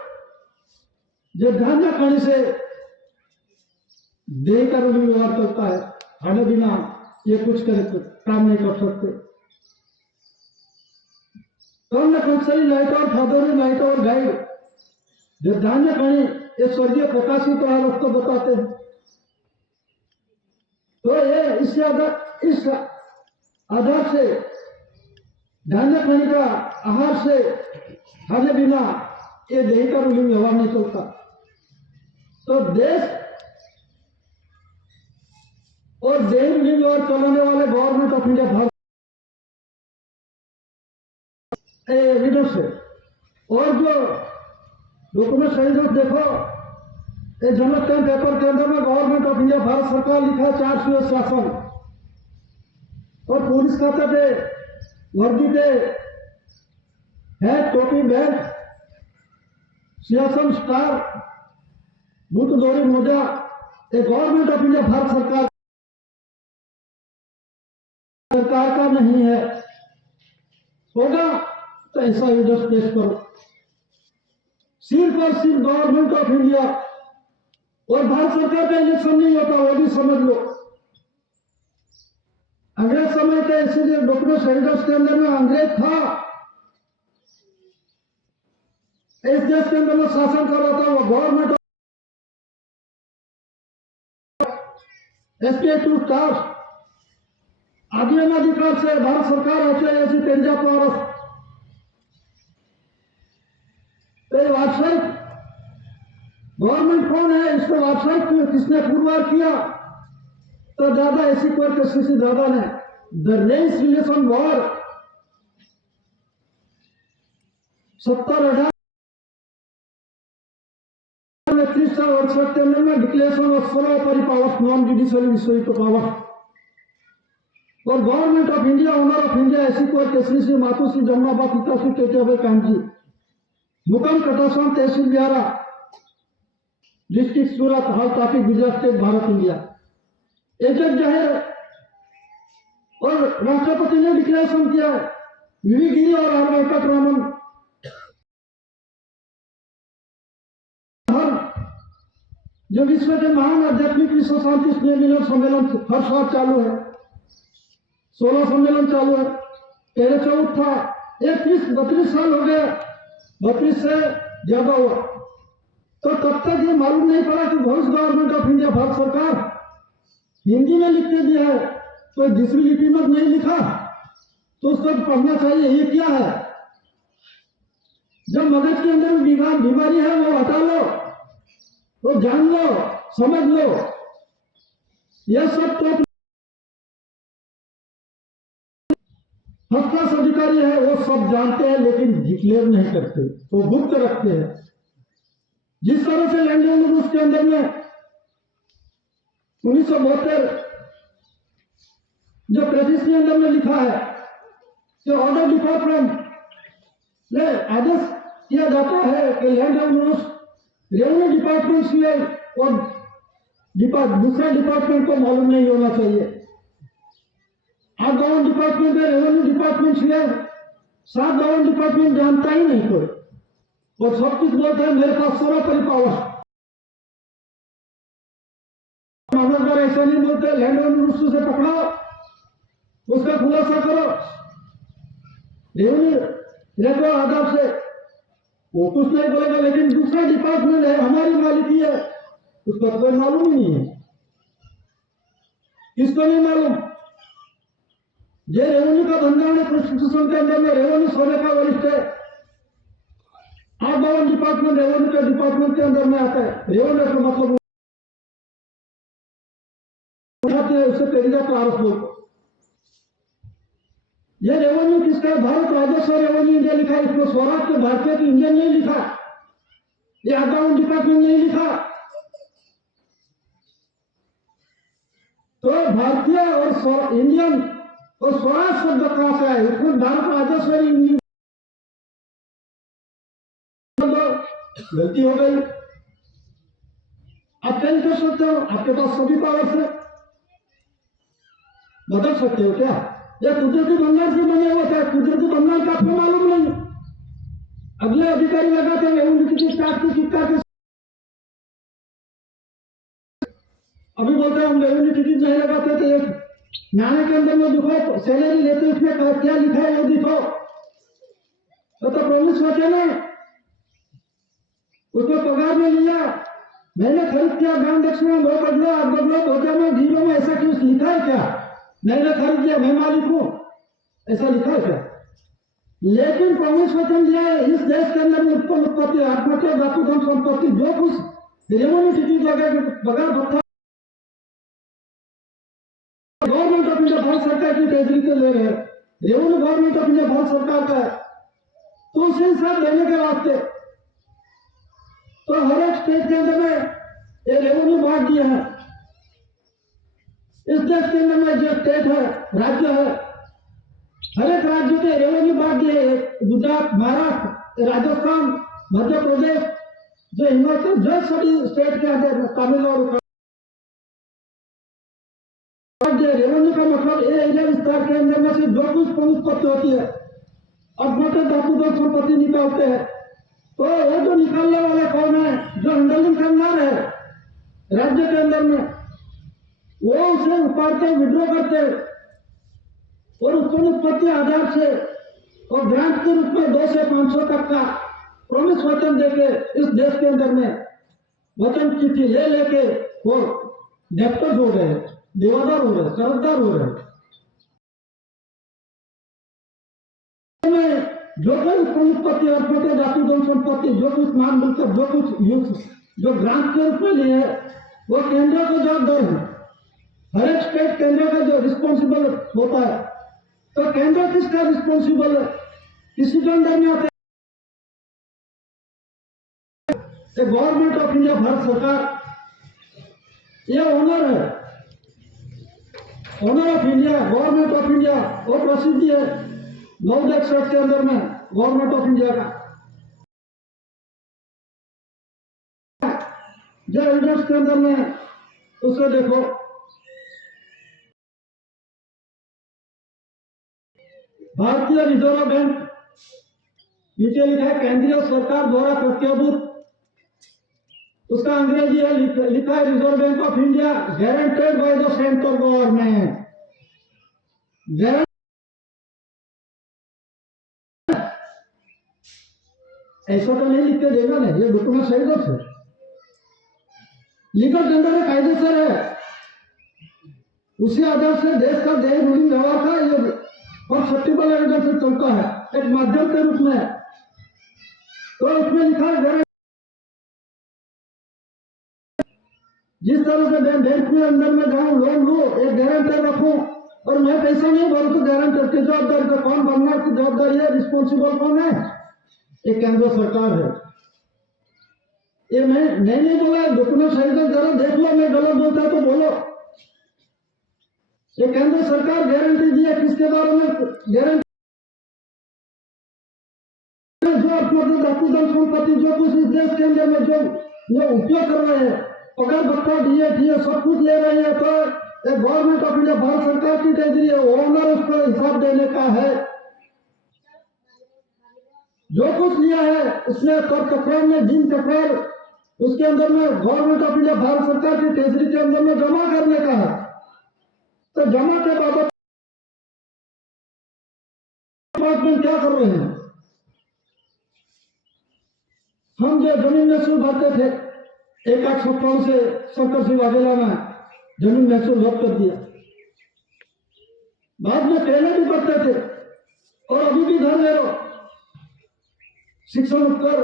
जो धान्य खाने से देह का रूलिंग व्यवहार चलता है, खाने बिना ये कुछ करे तो काम नहीं कर सकते। कौन कंसरी लाइट और फादर लाइट और गाइड जो धान्य खाने, ये स्वर्गीय प्रकाशित तो बताते हैं। तो ये इस आधार से धान्य खाने का आहार से खाने बिना ये देह का रूलिंग व्यवहार नहीं चलता। तो देश और देह रूलिंग व्यवहार चलाने वाले government of India Bharat evidence है। और जो डॉक्यूमेंट सही देखो, ये जनरल स्टैम्प पेपर के अंदर में गवर्नमेंट ऑफ इंडिया भारत सरकार लिखा है, 400 शासन और पुलिस खाता पे वर्दी पे है टोपी बेल्ट सियासम स्टार बूट दोरी मोजा, ये गवर्नमेंट ऑफ इंडिया भारत सरकार का नहीं है। होगा तो ऐसा एविडेंस पेश करो। सिर्फ और सिर्फ गवर्नमेंट ऑफ इंडिया और भारत सरकार का इलेक्शन नहीं होता, वो भी समझ लो। अंग्रेज समय के इसीलिए डॉक्यूमेंट एविडेंस के अंदर में अंग्रेज था, इस देश के अंदर में शासन कर रहा था वो गवर्नमेंट एसपी टू कास्ट अधिकार से भारत सरकार ऐसी तेजा पारस व्यावसायिक गवर्नमेंट कौन है, इसको व्यावसायिक किसने पुरवार किया? तो दादा ऐसी कोई किसी दादा ने द रेस रिलेशन वॉर 70-18 में 30 वर्ष के अंदर में डिक्लेरेशन ऑफ सोलो परिपावक नॉन जुडिशियल विषय तो पावक और government of India owner of India ऐसी कोई केसरी श्री मातु श्री जमुनाबा पिता श्री टेटे कामजी मुकाम कटासन तहसील बिहारा डिस्ट्रिक्ट सूरत हाल तापी गुजरात स्टेट भारत इंडिया एक जाहिर और राष्ट्रपति ने डिक्लेरेशन किया है। विवी गिरी और आर वेंकटरामन जो विश्व के महान आध्यात्मिक विश्व शांति स्नेह मिलन सम्मेलन हर साल चालू है, 16 सम्मेलन चालू है। पहले 14 था, 32 साल हो गए, 32 से ज्यादा हुआ। तो तब तक ये मालूम नहीं पड़ा कि भविष्य गवर्नमेंट ऑफ इंडिया भारत सरकार हिंदी में लिख के दिया है, तो दूसरी लिपि में नहीं लिखा तो उसको पढ़ना चाहिए। ये क्या है? जब मगज के अंदर बीमारी है वो हटा लो, तो जान लो, समझ लो। यह सब तो हस्ताक्षर अधिकारी है, वो सब जानते हैं लेकिन डिक्लेयर नहीं करते, वो गुप्त रखते हैं। जिस तरह से लैंड रूल्स के अंदर में 1972 जो प्रेसिस के अंदर में लिखा है कि ऑर्डर डिपार्टमेंट ने आदेश किया जाता है कि लैंड रूल्स रेवेन्यू डिपार्टमेंट से और दूसरा डिपार्टमेंट को मालूम नहीं होना चाहिए। आप गवर्नमेंट डिपार्टमेंट है, रेवेन्यू डिपार्टमेंट से सात गवर्नमेंट डिपार्टमेंट जानता ही नहीं कोई, और सब कुछ बोलते हैं मेरे पास सोलह परिपावर। अगर ऐसा नहीं बोलते, लैंड रूल्स से पकड़ो, उसका खुलासा करो, रेवेन्यू रेगुलर आधार से वो कुछ नहीं बोलेगा, लेकिन दूसरा डिपार्टमेंट है हमारी मालिकी है, उसका कोई मालूम ही नहीं है। किसको नहीं मालूम? ये रेवेन्यू का धंधा है, कॉन्स्टिट्यूशन के अंदर में रेवेन्यू सोने का वरिष्ठ है। आप गवर्नमेंट डिपार्टमेंट रेवेन्यू के डिपार्टमेंट के अंदर में आता है। रेवेन्यू का मतलब उससे तेजा प्रारंभ बोलते। ये रेवेन्यू किसका है? भारत राजस्व रेवेन्यू इंडिया लिखा है, इसमें स्वराज के भारतीय की इंडियन नहीं लिखा, ये अकाउंट डिपार्टमेंट नहीं लिखा। तो भारतीय और इंडियन और स्वराज शब्द कहां से है? इसमें भारत राजस्व इंडियन गलती हो गई। आप चेंज कर सकते हो, आपके पास सभी पावर से बदल सकते हो क्या? यह कुदरती बंगाल से बने हुआ था, कुदरती बंगाल का आपको मालूम नहीं। अगले अधिकारी लगाते हैं अभी बोलते हैं हम रेवेन्यू टिकट नहीं लगाते, तो एक नाने के अंदर में दिखाओ, सैलरी लेते उसमें क्या लिखा है वो दिखाओ, तो प्रॉमिस होते ना, उसको पगार में लिया, मैंने खरीद किया, गांव दक्षिण में वो बदलो, आप बदलो, भोजा में जीरो में, ऐसा क्यों लिखा है क्या? मैंने खरीद किया, मैं मालिक हूं, ऐसा लिखा है क्या? लेकिन प्रॉमिस वचन दिया है इस देश के अंदर में उत्पन्न उत्पत्ति आत्महत्या धातु धन संपत्ति जो कुछ रेवेन्यू टिकट लगा बगैर भत्ता गवर्नमेंट ऑफ इंडिया भारत सरकार की ट्रेजरी से ले रहे हैं। Revenue government of India Bharat सरकार का है, तो उसे हिसाब देने के वास्ते तो हर एक स्टेट के अंदर में ये रेवेन्यू बांट दिया है। इस देश के अंदर में जो स्टेट है, राज्य है, हर एक राज्य के रेवेन्यू बांट दिए। गुजरात, महाराष्ट्र, राजस्थान, मध्य प्रदेश, जो हिमाचल, जो सभी स्टेट के अंदर तमिलनाडु रेवेन्यू का मतलब ये एरिया विस्तार के अंदर में से जो कुछ संपत्ति होती है अब मोटे धातुदार संपत्ति निकालते हैं, तो वो जो निकालने वाले कौन है, जो हैंडलिंग करनार है राज्य के अंदर में, वो उसे उतारते विड्रॉ करते और उत्पन्न उत्पत्ति आधार से और ग्रांट के रूप में 200 से 500 तक का प्रॉमिस वचन देके इस देश के अंदर में वचन चिट्ठी ले लेके वो डेप्टर हो गए, देवादार हो रहे, कर्जदार हो रहे। जो कोई उत्पन्न उत्पत्ति और छोटे धातु धन संपत्ति जो कुछ मान मिलकर जो कुछ यूज जो ग्रांट के रूप में लिए वो केंद्र को जवाबदार है। हर एक स्टेट केंद्र का जो रिस्पॉन्सिबल होता है, तो केंद्र किसका रिस्पॉन्सिबल है, किसी के अंदर में आता है गवर्नमेंट ऑफ इंडिया, भारत सरकार, ये ओनर है, owner of India, government of India. और प्रसिद्धि है 961 के अंदर में गवर्नमेंट ऑफ इंडिया का जो इंडेक्स के अंदर में उसको देखो, भारतीय रिजर्व बैंक, नीचे लिखा है केंद्रीय सरकार द्वारा प्रत्याभूत, उसका अंग्रेजी है लिखा है reserve bank of India, guaranteed by the central government. ऐसा तो नहीं लिख के देगा ना, ये डॉक्यूमेंट सही है, लीगल टेंडर है, कायदेसर है, उसी आधार से देश का देय रूलिंग व्यवहार का ये और सत्यूबल एविडेंस से चलता है एक माध्यम के रूप में। तो इसमें लिखा है जिस तरह से बैंक के अंदर में जाऊं, लोन लू, एक गारंटर रखूं और मैं पैसा नहीं भरूं तो गारंटर की जवाबदारी तो कौन बनना की जवाबदारी है, रिस्पॉन्सिबल कौन है, एक केंद्र सरकार है। ये मैं नहीं बोला, डॉक्यूमेंट सही से जरा देख लो, मैं गलत बोलता तो बोलो। ये केंद्र सरकार गारंटी दी है, किसके बारे में गारंटी, जो अपने धातु धन संपत्ति जो कुछ इस देश के अंदर में जो ये उपयोग कर रहे हैं, पगार भत्ता डीए सब कुछ ले रहे हैं, तो गवर्नमेंट ऑफ इंडिया, भारत सरकार की ट्रेजरी है, ओनर उसको हिसाब देने का है। जो कुछ लिया है उसने कर तकरार में जिन तकरार उसके अंदर में गवर्नमेंट ऑफ इंडिया, भारत सरकार की ट्रेजरी के अंदर में जमा करने का है। तो जमा के बाबत डिपार्टमेंट क्या कर रहे हैं, हम जो जमीन महसूल भरते थे 1,57 से शंकर सिंह वाघेला ने जमीन महसूल रद्द कर दिया, बाद में पहले भी भरते थे और अभी भी धर ले लो, शिक्षण कर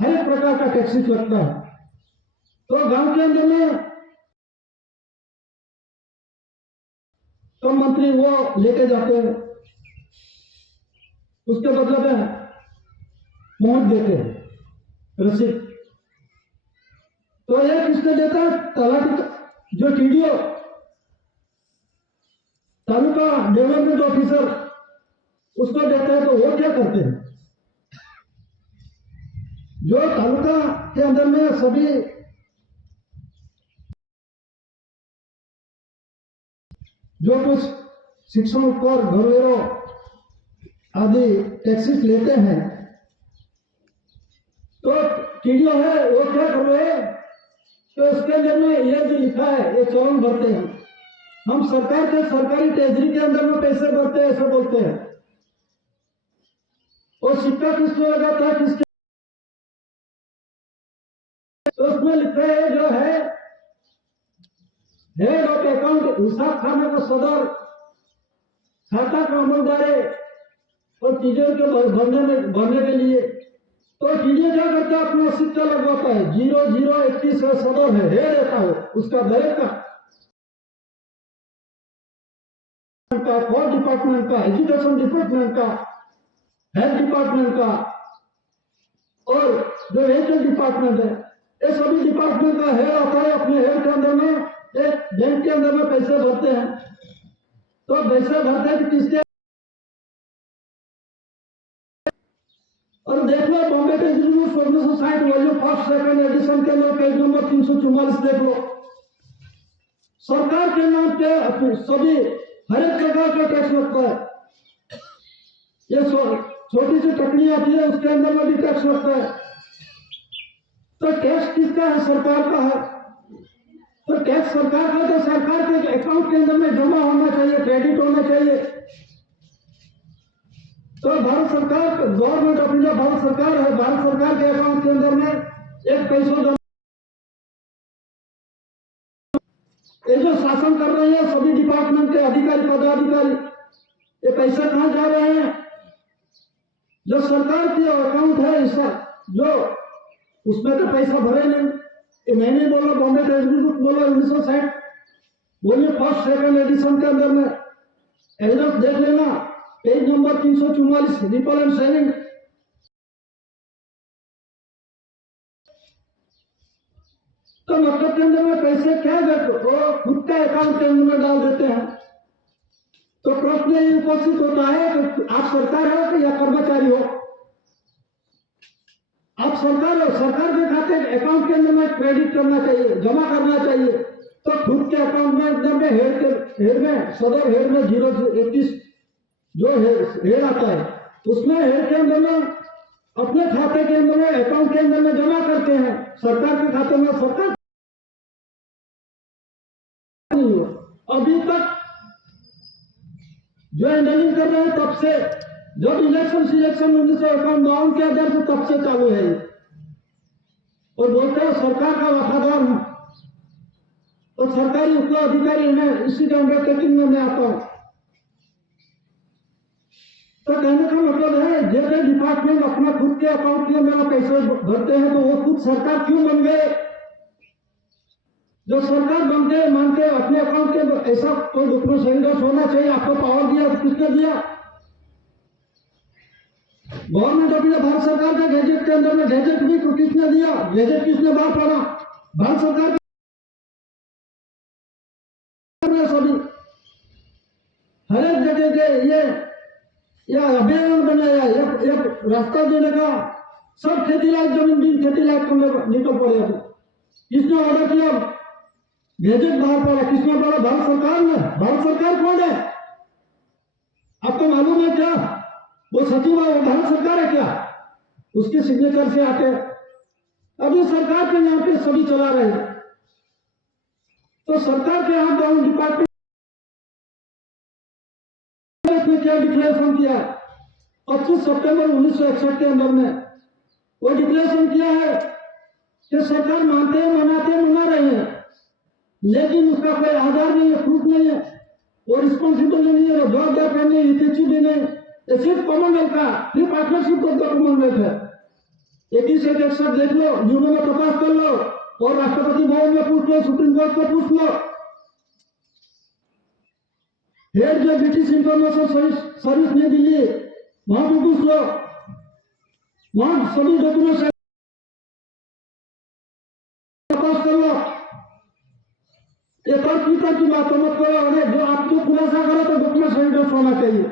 हर एक प्रकार का टैक्सेस लगता है। तो गांव के अंदर में तो मंत्री वो लेके जाते हैं, उसके बदले में मोहर देते हैं, रसीद। तो ये किसने देता है, तलाटी, जो टीडीओ तालुका डेवलपमेंट ऑफिसर उसको देता है। तो वो क्या करते हैं, जो तालुका के अंदर में सभी जो कुछ शिक्षण पर घरेरो आदि टैक्सेस लेते हैं, तो टीडीओ है वो क्या कर रहे हैं, तो इसके अंदर में ये जो लिखा है ये चलन भरते हैं, हम सरकार के सरकारी ट्रेजरी के अंदर में पैसे भरते हैं ऐसा बोलते हैं। और सिक्का किसको लगाता है, किसके, तो उसमें लिखा है जो है हेड ऑफ अकाउंट, हिसाब खाने का सदर, खाता का अमलदारे और चीजों के भरने के लिए। तो चीजें क्या करता है, अपना सिक्का लगवाता है, 0021 का सदर है, हेड रहता है उसका, दरेक का फॉर डिपार्टमेंट का, एजुकेशन डिपार्टमेंट का, हेल्थ डिपार्टमेंट का, और जो व्हीकल डिपार्टमेंट है, ये सभी डिपार्टमेंट का हेड आता है, अपने हेड के अंदर में एक बैंक के अंदर में पैसे भरते हैं। तो पैसे भरते हैं किसके, और देख लो Bombay tax review 1960 volume first second edition के अंदर पेज नंबर 344 देख लो। सरकार के नाम पे सभी हर एक प्रकार का टैक्स लगता है। ये छोटी सी टकनी आती है, उसके अंदर में भी टैक्स लगता है। तो टैक्स किसका है? सरकार का है। तो टैक्स सरकार का, तो सरकार के अकाउंट के अंदर में जमा होना चाहिए, क्रेडिट होना चाहिए। तो भारत सरकार, गवर्नमेंट ऑफ इंडिया भारत सरकार है, भारत सरकार के अकाउंट के अंदर में एक पैसा जमा, ये जो शासन कर रहे हैं सभी डिपार्टमेंट के अधिकारी पदाधिकारी, ये पैसे कहाँ जा रहे हैं? जो सरकार के अकाउंट है इसका, जो उसमें तो पैसा भरे नहीं। ये मैंने बोला बॉम्बे टेक्स बुक बोला 1960 बोलिए फर्स्ट सेकंड एडिशन के अंदर में एड्रेस देख लेना, page number 344 ripple and saving. तो मतलब के अंदर में पैसे क्या करते, वो खुद का अकाउंट के अंदर में डाल देते हैं। तो प्रश्न ये उपस्थित होता है कि आप सरकार हो या कर्मचारी हो? आप सरकार हो, सरकार के खाते अकाउंट के अंदर में क्रेडिट करना चाहिए, जमा करना चाहिए। तो खुद के अकाउंट में अंदर में हेड में सदर हेड में 021 जो हेड आता है, उसमें हेड के अंदर में अपने खाते के अंदर में अकाउंट के अंदर में जमा करते हैं। सरकार के खाते में सरकार नहीं हो। अभी तक जो हैंडलिंग कर रहे हैं तब से, जब इलेक्शन सिलेक्शन 1951 के आधार से तब से चालू है। और बोलते हैं सरकार का वफादार हूं, और सरकारी उच्च अधिकारी है, इसी का अंडरटेकिंग में मैं आता हूं। तो कहने का मतलब है जैसे डिपार्टमेंट अपना खुद के अकाउंट के अंदर पैसे भरते हैं, तो वो खुद सरकार क्यों बन गए? जो सरकार बन गए मान के अपने अकाउंट के ऐसा कोई डॉक्यूमेंट एविडेंस होना चाहिए। आपको पावर दिया तो किसने दिया? गवर्नमेंट ऑफ इंडिया भारत सरकार का गैजेट के अंदर में गैजेट भी किसने दिया? गैजेट किसने बाहर पड़ा? भारत सरकार का। सभी हर एक जगह के ये अभियान बनाया, एक रास्ता देने का, सब खेती लायक जमीन भी खेती लायक निकल पड़े। किसने ऑर्डर किया? गैजेट बाहर पड़ा, किसने पड़ा? भारत सरकार ने। भारत सरकार कौन है आपको मालूम है क्या? वो सचिव है, वो भारत सरकार है क्या? उसके सिग्नेचर से आते अभी सरकार के यहाँ पे सभी चला रहे हैं। तो सरकार के यहाँ डाउन डिपार्टमेंट ने क्या डिक्लेरेशन किया? 25 सितंबर 1961 के अंदर में वो डिक्लेरेशन किया है कि सरकार मानते हैं, मनाते मना रहे हैं, लेकिन उसका कोई आधार नहीं है, प्रूफ नहीं है, वो रिस्पॉन्सिबल नहीं है, जवाबदार नहीं है, हितैषी भी नहीं। ये सिर्फ कॉमनवेल्थ का फ्री पार्टनरशिप का कॉमनवेल्थ है। 2161 देख लो, यूनो में तपास कर लो, और राष्ट्रपति भवन में पूछ लो, सुप्रीम कोर्ट में पूछ लो। हेड जो ब्रिटिश इंफॉर्मेशन सर्विस ने दिल्ली, वहां भी पूछ लो, वहां सभी डॉक्यूमेंट तपास कर लो। ये तर्क की बात मत करो, अरे जो आप जो खुलासा करो तो डॉक्यूमेंट एविडेंस होना चाहिए,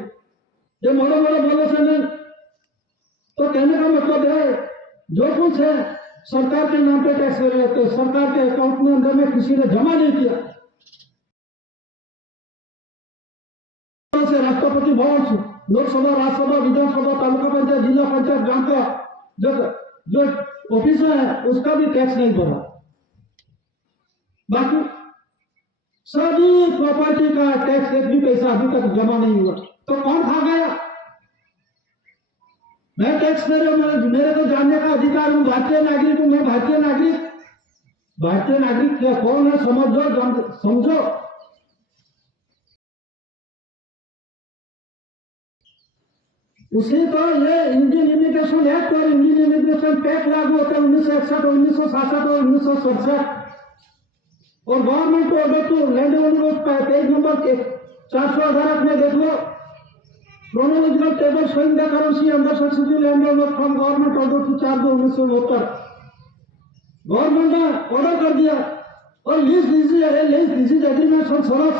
ये मोड़ो बोले से नहीं। तो कहने का मतलब है जो कुछ है सरकार के नाम पे टैक्स ले रहे थे, सरकार के अकाउंट में अंदर में किसी ने जमा नहीं किया। से राष्ट्रपति भवन से लोकसभा, राज्यसभा, विधानसभा, तालुका पंचायत, जिला पंचायत, ग्राम का जो ऑफिसर है उसका भी टैक्स नहीं भरा। बाकी सभी प्रॉपर्टी का टैक्स एक भी पैसा अभी तक जमा नहीं हुआ। तो कौन खा गया? मैं टैक्स पेयर, मेरे को जानने का अधिकार हूं, भारतीय नागरिक हूं, मैं भारतीय नागरिक। भारतीय नागरिक क्या कौन है समझो। उसी को ये इंडियन इमिग्रेशन एक्ट और इंडियन इमिग्रेशन पैक्ट लागू होता है 1961 और 1967 और 1967। और गवर्नमेंट को order to land owner page number 418 में देख लो, chronological table showing the currency under subsidy land from government order to 4/2/1972 government ने ऑर्डर कर दिया और लीज लीज एग्रीमेंट सन समझ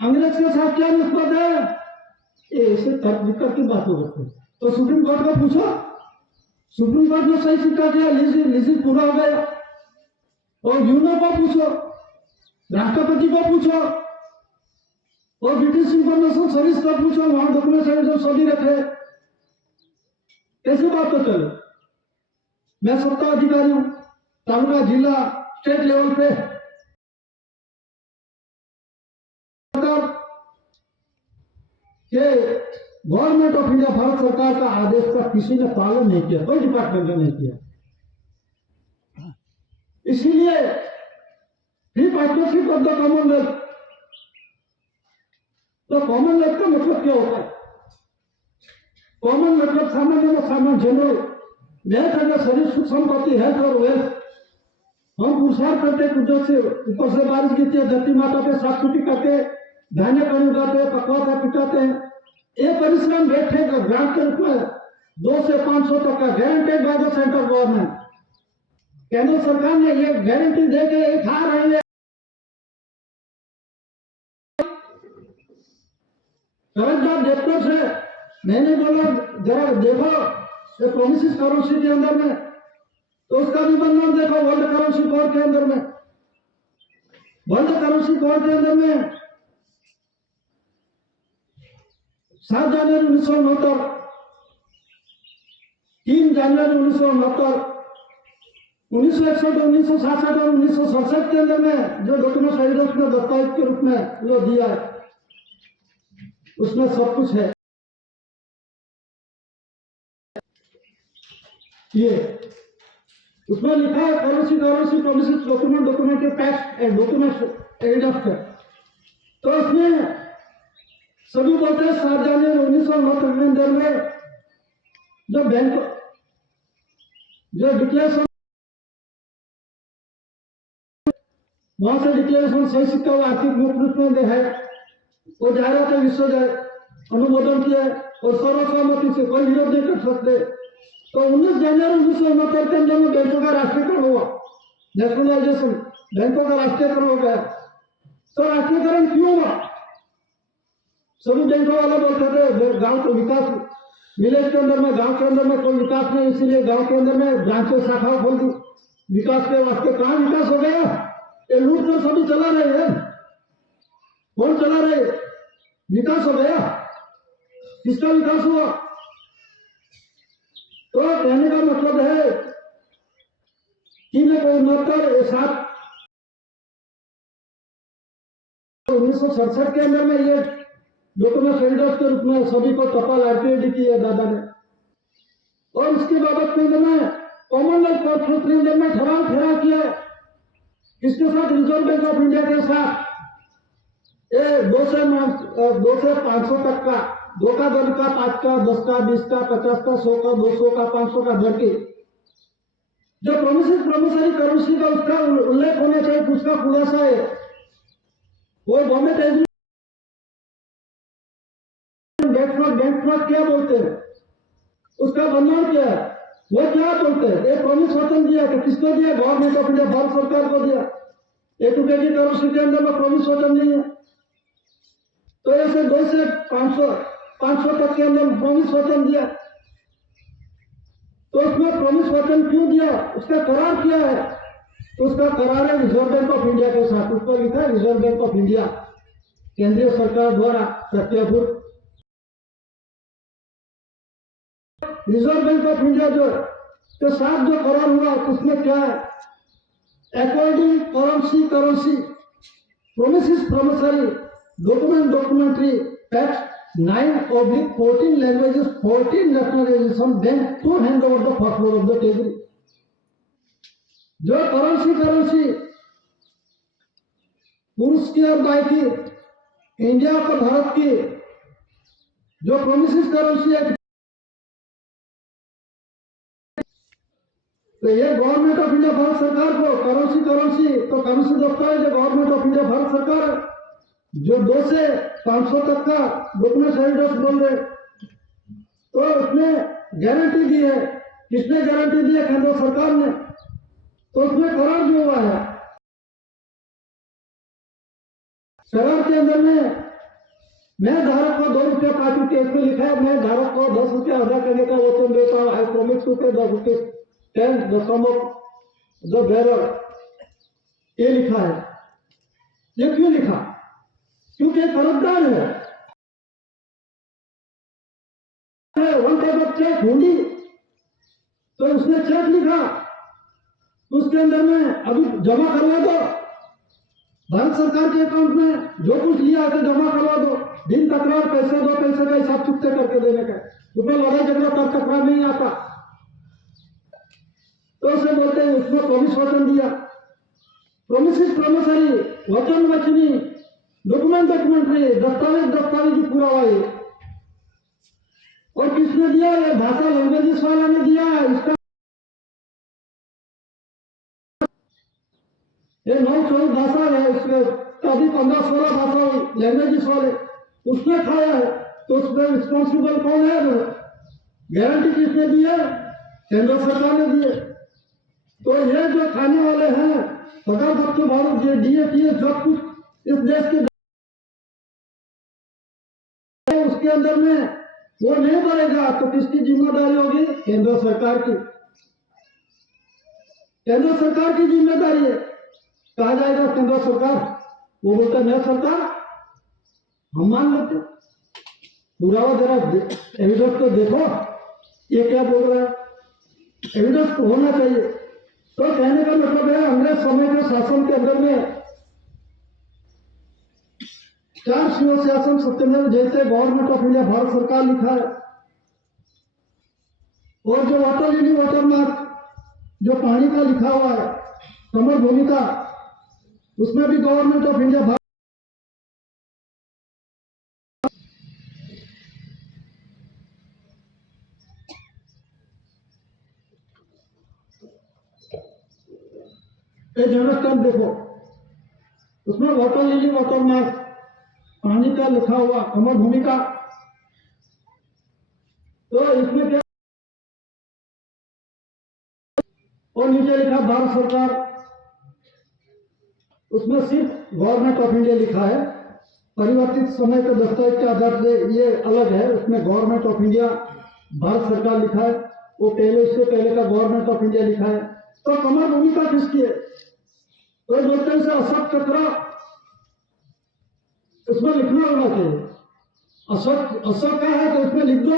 अंग्रेज के साथ क्या निस्बत है, ये ऐसे तर्क वितर्क की बात हो सकती है। तो सुप्रीम कोर्ट को पूछो, सुप्रीम कोर्ट ने सही सिक्का किया, लीज पूरा हो गया। और यूनो को पूछो, राष्ट्रपति को पूछो और ब्रिटिश इंफॉर्मेशन सर्विस को पूछो, वहां डॉक्यूमेंट सभी रखे। कैसे बात तो चले? मैं सत्ता अधिकारी हूं, तालुका जिला स्टेट लेवल पे कि गवर्नमेंट ऑफ इंडिया भारत सरकार का आदेश का किसी ने पालन नहीं किया, कोई डिपार्टमेंट ने नहीं किया। इसीलिए free partnership of the Commonwealth, तो कॉमनवेल्थ का मतलब क्या होता है? कॉमन मतलब सामान्य में सामान्य जनरल वेल्थ अगर शरीर सुख संपत्ति हेल्थ और वेल्थ हम पुरुषार्थ करते कुछ से ऊपर से बारिश गिरती है, धरती माता पे साफ सुथरी करके धान्य कड़ी उगाते हैं, पकवाते पिटाते हैं। ये परिश्रम बैठे ग्रांट के रूप में 2 से 500 तक का guaranteed by the central government. केंद्र सरकार ने ये गारंटी दे के ये खा रही है। कलेक्टर देखते से मैंने बोला जरा देखो ये प्रोमिस करेंसी के अंदर में, तो उसका निबंधन देखो वर्ल्ड करेंसी कोड के अंदर में। वर्ल्ड करेंसी कोड के अंदर में 7 जनवरी 1969, 3 जनवरी 1969, 1961, 1967 और 1967 के अंदर में जो डॉक्यूमेंट एविडेंस में दस्तावेज के रूप में वो दिया है, उसमें सब कुछ है। ये उसमें लिखा है currency promise document pact and document evidence. तो उसमें सभी बोलते हैं 7 जनवरी 1969 के अंदर में जो बैंक जो डिक्लेरेशन वहां से डिक्लेरेशन सही सिक्का आर्थिक मुक्त रूप में है, वो जाहिरात विश्व अनुमोदन किया और सर्वसहमति से कोई विरोध नहीं कर सकते। तो 19 जनवरी 1969 के अंदर में बैंकों का राष्ट्रीयकरण हुआ, नेशनलाइजेशन, बैंकों का राष्ट्रीयकरण हो गया। तो राष्ट्रीयकरण क्यों हुआ? सभी बैंकों वाले बोलते थे गांव को विकास, विलेज के अंदर में गांव के अंदर में कोई विकास नहीं, इसीलिए गांव के अंदर में ब्रांचेस शाखा खोल दी विकास के वास्ते। कहां विकास हो गया? ये लूट तो सभी चला रहे हैं। कौन चला रहे? विकास हो गया? किसका विकास हुआ? तो कहने का मतलब है कि 1967 के अंदर में ये डॉक्यूमेंट एविडेंस के रूप में सभी को टपाल आरटीआई की है दादा ने। और उसके बाबत के अंदर में कॉमनवेल्थ कोर्ट के अंदर में ठहराव किया किसके साथ? रिजर्व बैंक ऑफ इंडिया के साथ। ये 2 से 500 तक का, 2 का 10 का 5 का 10 का 20 का 50 का 100 का 200 का 500 का दर की जो प्रोमिसरी करेंसी का उसका उल्लेख होना चाहिए, उसका खुलासा है। वो गवर्नमेंट बैंक फ्रॉड क्या बोलते हैं, उसका बंधन क्या है, वो क्या बोलते हैं? एक प्रोमिस वचन दिया कि किसको दिया? गवर्नमेंट ऑफ इंडिया भारत सरकार को दिया। एक रुपए की करेंसी के अंदर में प्रोमिस वचन नहीं है। तो ऐसे 2 से 500 तक के अंदर प्रोमिस वचन दिया। तो उसमें प्रोमिस वचन क्यों दिया? उसका करार किया है, तो उसका करार है रिजर्व बैंक ऑफ इंडिया के साथ। उस पर लिखा है रिजर्व बैंक ऑफ इंडिया, केंद्रीय सरकार द्वारा सत्याभूत। रिजर्व बैंक ऑफ इंडिया जो के साथ जो करार हुआ उसमें क्या है? According currency promise promissory documentary pact 9/14 languages 14 nationalisation bank to hand over the first floor of the table. जो करेंसी पुरुष की और बाई की, इंडिया और भारत की जो प्रोमिस करेंसी है, तो ये गवर्नमेंट ऑफ इंडिया भारत सरकार को करेंसी तो करेंसी दस्तावेज गवर्नमेंट ऑफ इंडिया भारत सरकार है। जो 2 से 500 तक का डॉक्यूमेंट एविडेंस बोल रहे, तो उसमें गारंटी दी है। किसने गारंटी दी है? केंद्र सरकार ने। तो उसमें करार जो हुआ है, करार के अंदर में मैं धारक को 2 रुपये काटू के इसमें लिखा है, मैं धारक को 10 रुपये अदा करने का वचन देता हूँ। आई प्रोमिस टू पे 10 रुपये 10 दशमलव द बेरर, ये लिखा है। ये क्यों लिखा? क्योंकि एक कर्जदार है। वन टाइप ऑफ चेक हुंडी, तो उसने चेक लिखा, उसके अंदर में अभी जमा करवा दो भारत सरकार के अकाउंट में, जो कुछ लिया है तो जमा करवा दो। दिन तकरार पैसे दो, पैसे का हिसाब चुकते करके देने का, उसमें लड़ाई झगड़ा तब तकरार नहीं आता। तो उसे बोलते हैं उसमें प्रॉमिस वचन दिया। प्रोमिस प्रोमिसरी, वचन वचनी, डॉक्यूमेंट डॉक्यूमेंट्री, दस्तावेज दस्तावेजी पुरावा है। और किसने दिया? ये भाषा लैंग्वेजेस वाला ने दिया। इसका ये 9-14 भाषा है, उसमें अभी 15-16 भाषा लैंग्वेजेस वाले उसने खाया है। तो उसमें रिस्पॉन्सिबल कौन है? गारंटी किसने दी है? केंद्र सरकार ने दी है। तो ये जो खाने वाले हैं सरकार सबके भारत जो डीए सब कुछ इस देश के उसके अंदर में वो नहीं बढ़ेगा, तो किसकी जिम्मेदारी होगी? केंद्र सरकार की। केंद्र सरकार की जिम्मेदारी है। कहा जाएगा केंद्र सरकार, वो बोलता है सरकार, हम मान लेते। पुरावा जरा एविडेंस तो देखो, ये क्या बोल रहा है? एविडेंस तो होना चाहिए। तो कहने का मतलब है अंग्रेज समय के शासन के अंदर में 4 शिव शासन सत्यमेव जैसे गवर्नमेंट ऑफ इंडिया भारत सरकार लिखा है। और जो वाटर लिली वाटरमार्क जो पानी का लिखा हुआ है, कमर भूमिका, उसमें भी government of India Bharat. General देखो, उसमें वाटर लिली वाटरमार्क पानी का लिखा हुआ कमर भूमिका। तो इसमें क्या? और नीचे लिखा भारत सरकार, उसमें सिर्फ गवर्नमेंट ऑफ इंडिया लिखा है। परिवर्तित समय के दस्तावेज के आधार से ये अलग है, उसमें गवर्नमेंट ऑफ इंडिया भारत सरकार लिखा है, वो पहले उससे पहले का गवर्नमेंट ऑफ इंडिया लिखा है। तो कमर भूमिका किसकी है? तो बोलते हैं अशोक चक्र, उसमें लिखना होना चाहिए। अशोक का है तो उसमें लिख दो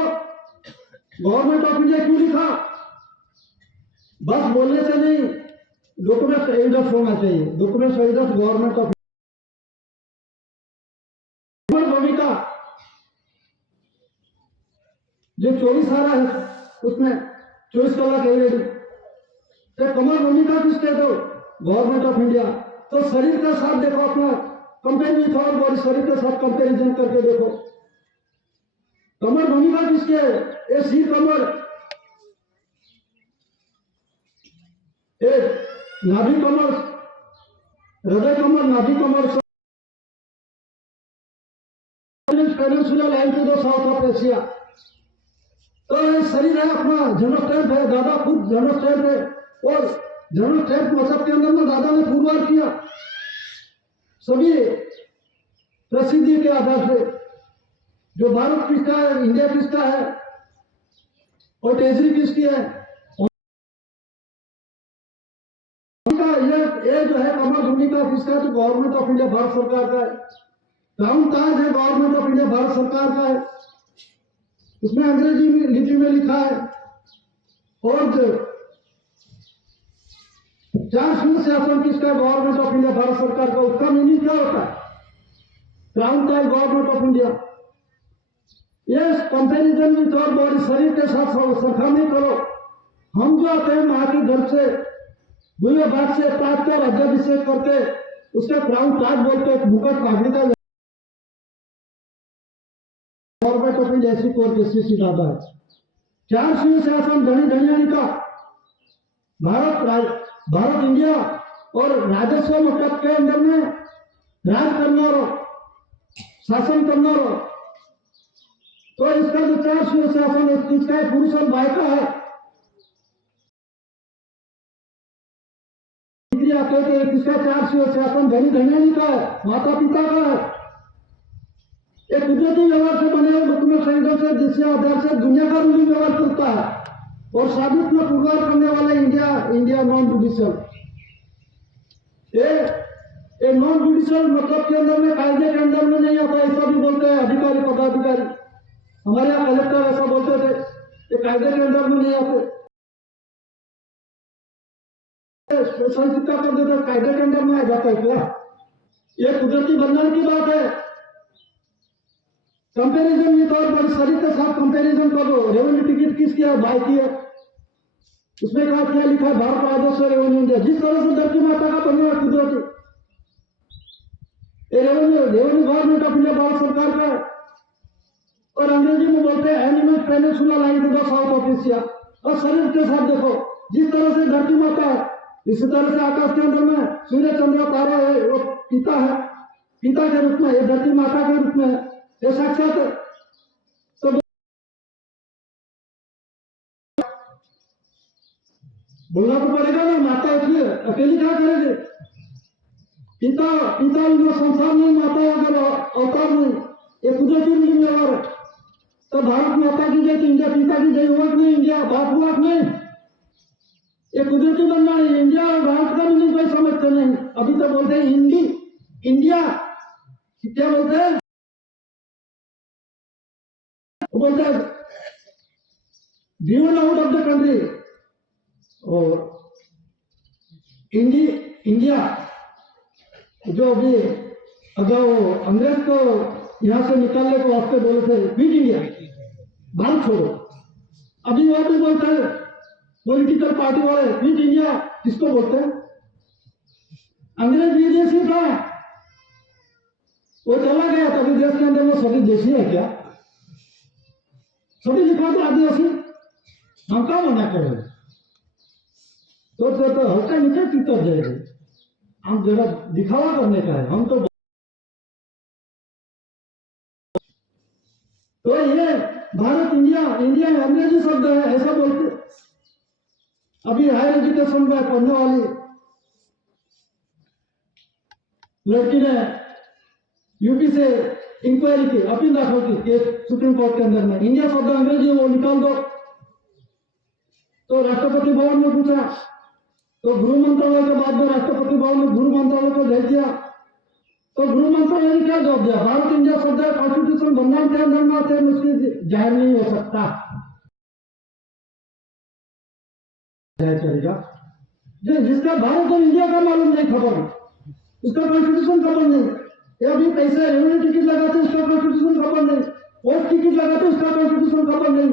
गवर्नमेंट ऑफ इंडिया। क्यों लिखा? बस बोलने से नहीं, डॉक्यूमेंट एविडेंस होना चाहिए। डॉक्यूमेंट एविडेंस गवर्नमेंट ऑफ भूमिका जो 24 आ रहा है, उसमें 24 कलाक एवरेज। तो कमर भूमिका किसके दो? Government of India. तो शरीर के साथ देखो, अपना कंपेयर विथ और बॉडी, शरीर के साथ कंपेरिजन करके देखो। कमर भूमिका किसके है? ये सी कमर, एक नाभि कमर, हृदय कमर, नाभि कमर, peninsula line to the south of Asia. तो ये शरीर है अपना, जनरल स्टैंप है, दादा खुद जनरल स्टैंप है। और जनरल स्टैंप मसब के अंदर में दादा ने पुरवार किया सभी प्रसिद्धि के आधार से, जो भारत किसका है, इंडिया किसका है, और टेजरी किसकी है। ये जो है कमर भूमिका किसका है? तो गवर्नमेंट ऑफ इंडिया भारत सरकार का है। क्राउन ताज है गवर्नमेंट ऑफ इंडिया भारत सरकार का है, उसमें अंग्रेजी लिपि में लिखा है। और जो 4 शिव शासन किसका? गवर्नमेंट ऑफ इंडिया भारत सरकार का। उसका मीनिंग क्या होता है? Crown Taj government of India. ये कंपेरिजन विथ और बॉडी, शरीर के साथ सरखा नहीं करो। हम जो आते हैं माँ के घर से, बुरे बात से ताज का राज्याभिषेक करके उसका क्राउन ताज बोलते, मुकुट पागड़ी का government of India AC court केसी दादा है। 4 शिव शासन धनी धनियानी का भारत इंडिया और राजस्व मतलब के अंदर में राज करना शासन करणार तो इसका जो 4 शासन इस चीज का है, पुरुष और बायका है। आते थे किसका 4 शासन धनी धनानी का है, माता पिता का है। एक कुदरती व्यवहार से बने हुए डॉक्यूमेंट संगठन से जिसके आधार से दुनिया का रूलिंग व्यवहार चलता है और साबित में पुरवार करने वाले इंडिया नॉन जुडिशियल। ये नॉन जुडिशियल मतलब के अंदर में कायदे के अंदर में नहीं आता, ऐसा भी बोलते हैं अधिकारी पदाधिकारी। हमारे यहाँ कलेक्टर ऐसा बोलते थे, ये कायदे के अंदर में नहीं आते। स्पेशल सिक्का कर देते, कायदे के अंदर में आ जाता है क्या? ये कुदरती बंधन की बात है। कंपैरिजन विद और बड़ी शरीर के साथ कंपैरिजन कर दो। रेवेन्यू टिकट किसकी है? भाई की है। उसमें कहा क्या लिखा है? भारत राजस्व रेवेन्यू इंडिया। जिस तरह से धरती माता का बनना है कुदरती, revenue government of India Bharat सरकार का है। और अंग्रेजी में बोलते हैं animal peninsula line to the south of Asia. और शरीर के साथ देखो, जिस तरह से धरती माता है इसी तरह से आकाश के अंदर में सूर्य चंद्र तारा है, वो पिता है, पिता के रूप में, ये धरती माता के रूप में है, ये साक्षात है। तो बोलना तो पड़ेगा ना, माता इसलिए अकेली क्या करेगी? पिता इनका संसार नहीं, माता अगर अवतार नहीं, ये कुदरती रूलिंग व्यवहार है। तो भारत माता की जय, इंडिया पिता की जय हुआ नहीं, इंडिया बाप हुआ नहीं, ये कुदरती बनना है। इंडिया और भारत का भी कोई समझते नहीं। अभी तो बोलते हैं इंडिया, क्या बोलते हैं? वो बोलते हैं driven out of the country. और इंडिया जो अभी अगर वो अंग्रेज को यहां से निकालने को वास्ते बोले थे क्विट इंडिया, भारत छोड़ो, अभी वो भी बोलते हैं पॉलिटिकल पार्टी वाले क्विट इंडिया। किसको बोलते हैं? अंग्रेज विदेशी था, वो चला गया, तभी देश के अंदर में सभी देशी है क्या? सभी लिखा तो आदिवासी, हम क्या मना करें? तो हल्का नीचे चितर जाएगा, हम जरा दिखावा करने का है। हम तो ये भारत इंडिया अंग्रेजी शब्द है, ऐसा बोलते। अभी हायर एजुकेशन में पढ़ने वाली लड़की ने यूपी से इंक्वायरी की, अपील दाखिल की केस सुप्रीम कोर्ट के अंदर में। इंडिया शब्द अंग्रेजी वो निकाल दो। तो राष्ट्रपति भवन ने पूछा, तो गृह मंत्रालय के बाद में राष्ट्रपति भवन ने गृह मंत्रालय को भेज दिया। तो गृह मंत्रालय ने क्या जवाब दिया? भारत इंडिया शब्द है, कॉन्स्टिट्यूशन बंधन के अंदर में आते हैं, उसकी जाहिर नहीं हो सकता। करेगा जिसका भारत और इंडिया का मालूम नहीं, खबर है, उसका कॉन्स्टिट्यूशन खबर नहीं। ये अभी पैसे रेवेन्यू टिकट लगाते उसका कॉन्स्टिट्यूशन खबर नहीं, पोस्ट टिकट लगाते उसका कॉन्स्टिट्यूशन खबर नहीं।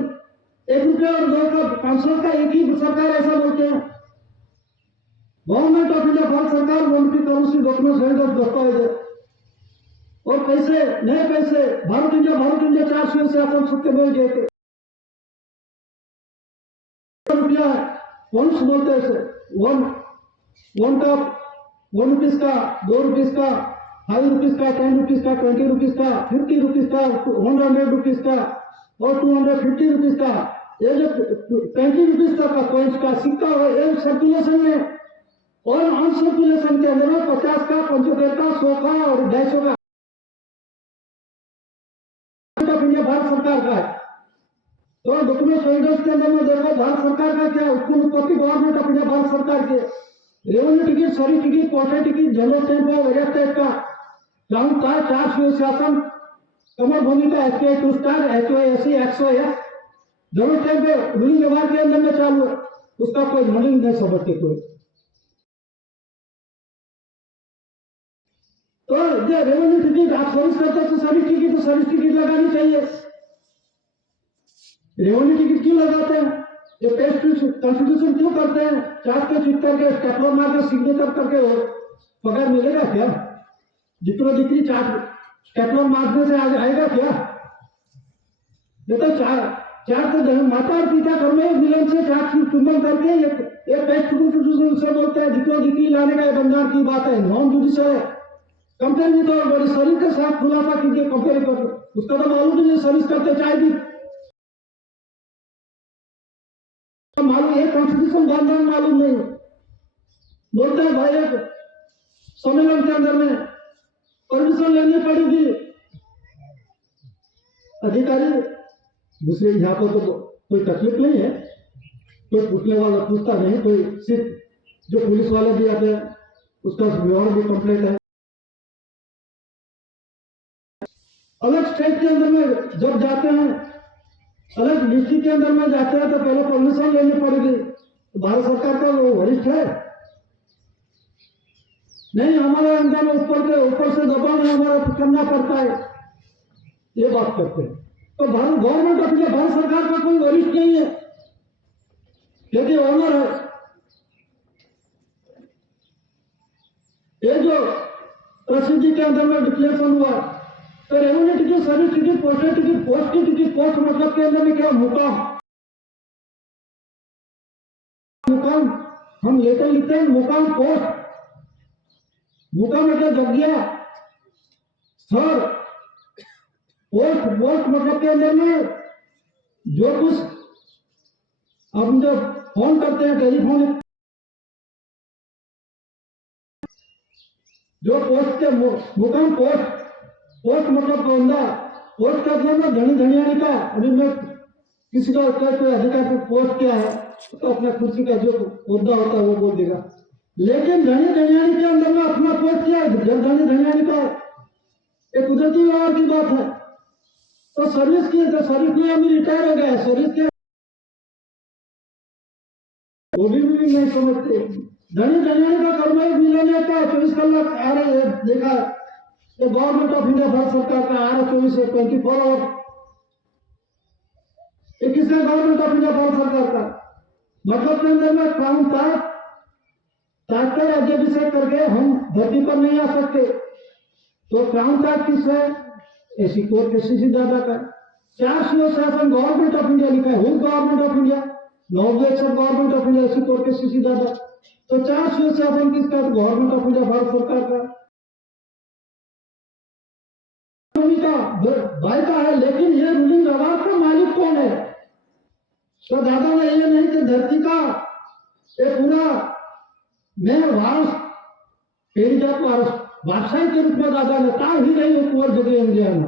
1 रुपया और 2 का 500 का एक ही सरकार ऐसा बोलते हैं। गवर्नमेंट ऑफ इंडिया भारत सरकार उनकी करेंसी डॉक्यूमेंट है, दस्तावेज है। और पैसे नए पैसे भारत इंडिया 400 से अपन छुट्टे बोल गए थे। रुपया वंश बोलते हैं, वन का 1 रुपीज का, 2 रुपीज का, 5 रुपीज का, 10 रुपीज का, 20 रुपीज का, 50 रुपीज का, 100 रुपीज का और 250 रुपीज का। ये जो 20 रुपीज का कॉइन्स का सिक्का है, ये सर्कुलेशन में और अनसर्कुलेशन के अंदर 50 का, 75 का, 100 का और 250 का इंडिया भारत सरकार का है। तो डॉक्यूमेंट होल्डर्स के अंदर में देखो भारत सरकार का क्या उत्पत्ति, गवर्नमेंट ऑफ इंडिया भारत सरकार के। Revenue ticket, sorry ticket, portal ticket, general tempo वगैरह टाइप का ग्राउंड का 4 शासन, कमर भूमि का SK 2 star, HOAC 100 general tempo ruling व्यवहार के अंदर में चालू है, उसका कोई मॉडलिंग नहीं समझते कोई। तो जो रेवेन्यू टिकट आप सर्विस करते तो सर्विस टिकट लगानी चाहिए। रेवेन्यू टिकट क्यों लगाते हैं? ये पेस्ट कॉन्स्टिट्यूशन क्यों करते हैं? चार्ट पे चिट करके स्टेपलर मार के सिग्नेचर करके हो पगार मिलेगा क्या? जितना जितनी चार्ट स्टेपलर मारने से आएगा क्या? ये तो चार्ट तो माता और पिता घर में मिलन से चार्ट चुंबन करके ये पेस्ट कॉन्स्टिट्यूशन से बोलते हैं। जितना जितनी लाने का बंगाल की बात है, नॉन जुडिशियल है। कंपेयर भी तो बड़ी सर्विस के साथ खुलासा कीजिए, कंपेयर कर, उसका तो मालूम नहीं सर्विस करते चाहे भी मालूम है, कॉन्स्टिट्यूशन बांधना मालूम नहीं, बोलते हैं भाई एक सम्मेलन के अंदर में परमिशन लेनी पड़ेगी, अधिकारी दूसरे यहाँ पर तो कोई तकलीफ नहीं है, कोई पूछने वाला पूछता नहीं, कोई सिर्फ जो पुलिस वाले भी आते हैं उसका व्यवहार भी कंप्लीट है। अलग स्टेट के अंदर में जब जाते हैं, अलग डिस्ट्रिक्ट के अंदर में जाते हैं तो पहले परमिशन लेनी पड़ेगी, तो भारत सरकार का वो वरिष्ठ है नहीं, हमारे अंदर में ऊपर से दबाव में हमारा करना पड़ता है, ये बात करते हैं। तो Bharat government of India, Bharat सरकार का कोई वरिष्ठ नहीं है, लेकिन ऑनर है। ये जो प्रसिद्धि के अंदर में डिक्लेरेशन हुआ, तो revenue ticket, service ticket, postal ticket, post की टिकट, पोस्ट मतलब के अंदर में क्या मुकाम, मुकाम हम लेटर लिखते हैं, मुकाम पोस्ट, मुकाम मतलब जगह, स्थल, पोस्ट, पोस्ट मतलब के अंदर में जो कुछ हम जब फोन करते हैं टेलीफोन, जो पोस्ट के मुकाम पोस्ट, पोस्ट मतलब बंदा, पोस्ट का मतलब धनी धनियानी का, अभी मैं किसी का कोई अधिकार को पोस्ट क्या है तो अपना कुर्सी का जो मुद्दा होता है वो बोल देगा, लेकिन धनी धनियानी के अंदर में अपना पोस्ट क्या है, धनी धनियानी का एक कुदरती व्यवहार की बात है। तो सर्विस की, तो सर्विस में अभी रिटायर हो गया, सर्विस के वो भी नहीं समझते, धनी धनियानी का कर्मचारी मिलने का 24 कलाक आ रहे हैं, देखा ये गवर्नमेंट ऑफ इंडिया, भारत सरकार का आ रहा 24 आवर, ये किसका गवर्नमेंट ऑफ इंडिया, भारत सरकार का, मतलब के अंदर में कानून का ताकत राज्याभिषेक करके हम धरती पर नहीं आ सकते, तो कानून का किस है, ऐसी कोर्ट के सीसी दादा का, 4 शासन गवर्नमेंट ऑफ इंडिया लिखा है, whose government of India, no objection government of India, AC court के सीसी दादा, तो 4 शासन किसका, गवर्नमेंट ऑफ इंडिया, भारत सरकार का भाई का है, लेकिन ये रूलिंग व्यवहार का मालिक कौन है, तो दादा ने ये नहीं कि धरती का ये पूरा मैं वारस, पेरी जात वारस, बादशाही के रूप में दादा ने ता ही रही हो कुंवर जगह इंडिया में,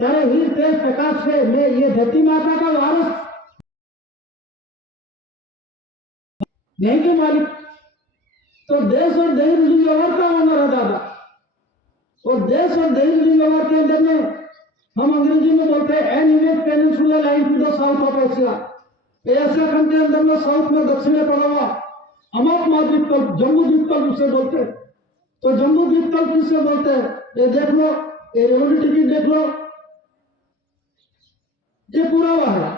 तारे ही तेज प्रकाश से मैं ये धरती माता का वारस नहीं के मालिक, तो देश और दही रूलिंग व्यवहार का ऑनर है दादा, और देश और दही रूलिंग व्यवहार के अंदर में हम अंग्रेजी में बोलते हैं an image peninsula line to the south of Asia, Asia खंड के अंदर में साउथ में दक्षिण में पड़ा हुआ अमोक महाद्वीपकल्प, जम्बू द्वीपकल्प उसे बोलते हैं, तो जम्बू द्वीपकल्प किससे बोलते हैं, ये देख लो, ये रेवेन्यू टिकट देख लो, ये पूरा हुआ है,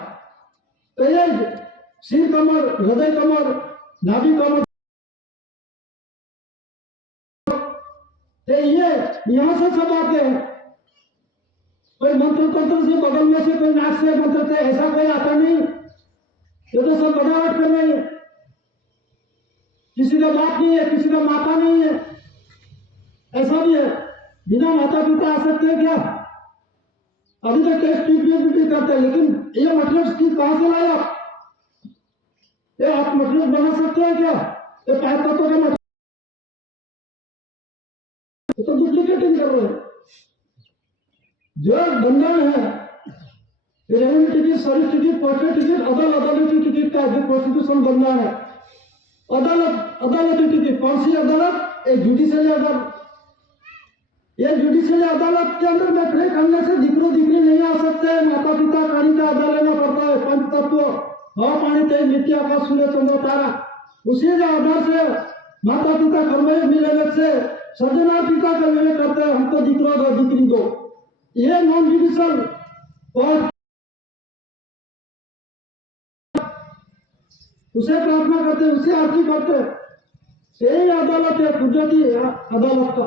तो ये सिर कमर, हृदय कमर, नाभि कमर, तो ये यहां से सब आते हैं, कोई मंत्र तंत्र से बगल में से, कोई नाक से मंत्र से, ऐसा कोई आता नहीं, ये तो सब बनावट कर रही है, किसी का बाप नहीं है, किसी का माता नहीं है, ऐसा भी है, बिना माता पिता आ सकते हैं क्या, अभी तो टेस्ट ट्रीटमेंट भी करते हैं, लेकिन ये मटेरियल की कहां से लाए आप, ये आप मटेरियल बना सकते हैं क्या, ये 5 तत्वों का मटेरियल तो डुप्लीकेटिंग कर रहे हैं, जो बंधन है revenue ticket, service ticket, postal ticket, अदालती टिकट का जो कॉन्स्टिट्यूशन बंधन है, अदालती टिकट, कौन सी अदालत, एक जुडिशियल अदालत, ये जुडिशियल अदालत के अंदर बैठने करने से दिक्रो दिक्री नहीं आ सकते, माता पिता कानी का आधार लेना पड़ता है, पंच तत्व हवा पानी तेज मिट्टी आकाश सूर्य चंद्र तारा, उसी के आधार से माता पिता कर्मयोग मिलने से सज्जना पिता का विवेक करते हैं, हमको दिक्रो दो दिक्री दो, ये नॉन जुडिशियल और उसे प्रार्थना करते, उसे आरती करते, यही अदालत है कुदरती अदालत का।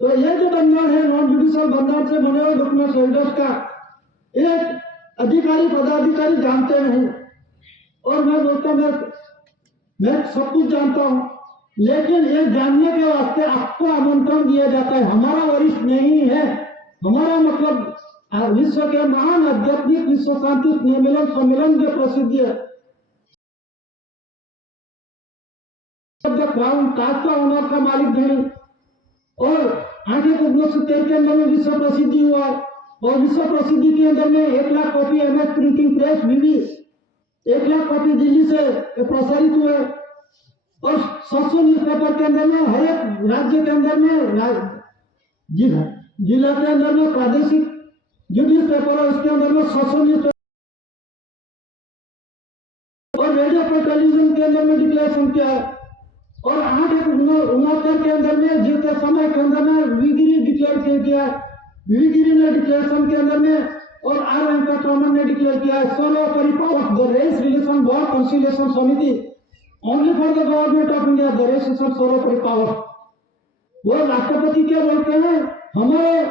तो ये जो बंधन है नॉन जुडिशियल बंधन से बने हुए डॉक्यूमेंट होल्डर्स का एक अधिकारी पदाधिकारी जानते नहीं, और मैं बोलता मैं सब कुछ जानता हूं, लेकिन ये जानने के वास्ते आपको आमंत्रण दिया जाता है। हमारा वरिष्ठ नहीं है, हमारा मतलब विश्व के महान आध्यात्मिक विश्व शांति सम्मेलन के प्रसिद्ध है। क्राउन ताज का ओनर का मालिक धनी और 8 के अंदर में विश्व प्रसिद्धि हुआ और विश्व प्रसिद्धि के अंदर में 1,00,000 कॉपी MS प्रिंटिंग प्रेस बीबी 1,00,000 कॉपी दिल्ली से प्रसारित हुए और 700 न्यूज़पेपर के अंदर में हर एक राज्य के अंदर में जिला के अंदर में प्रादेशिक जो न्यूज़पेपर है उसके अंदर में 700 न्यूज़पेपर और रेडियो पर टेलीविजन के अंदर में डिक्लेरेशन किया है और 8 के अंदर में जितने समय के अंदर में विगिरी डिक्लेयर किया है। विगिरी ने डिक्लेरेशन के अंदर में और आर वेंकटरमन ने डिक्लेयर किया है सर्वोपरि power the race relation board conciliation समिति only for the government of India the race relation सर्वोपरि पावर। वो राष्ट्रपति क्या बोलते हैं हमारे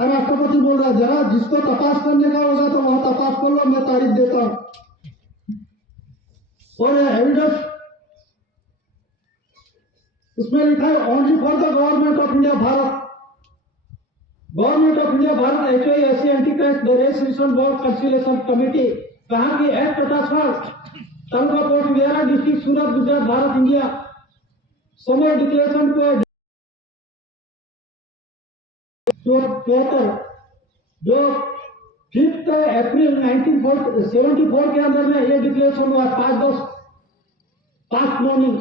राष्ट्रपति बोल रहा है जरा जिसको तपास करने का होगा तो वहां तपास कर लो, मैं तारीख देता हूं। और एविडेंस उसमें लिखा है only for the government of India Bharat, government of India Bharat HISC anti Christ the race relation board conciliation committee कहा कि एक्ट 58 तालुका post Vihara district Surat Gujarat Bharat India समय डिक्लेरेशन को जो 5 अप्रैल 1974 के अंदर में ये डिक्लेरेशन हुआ 5 मॉर्निंग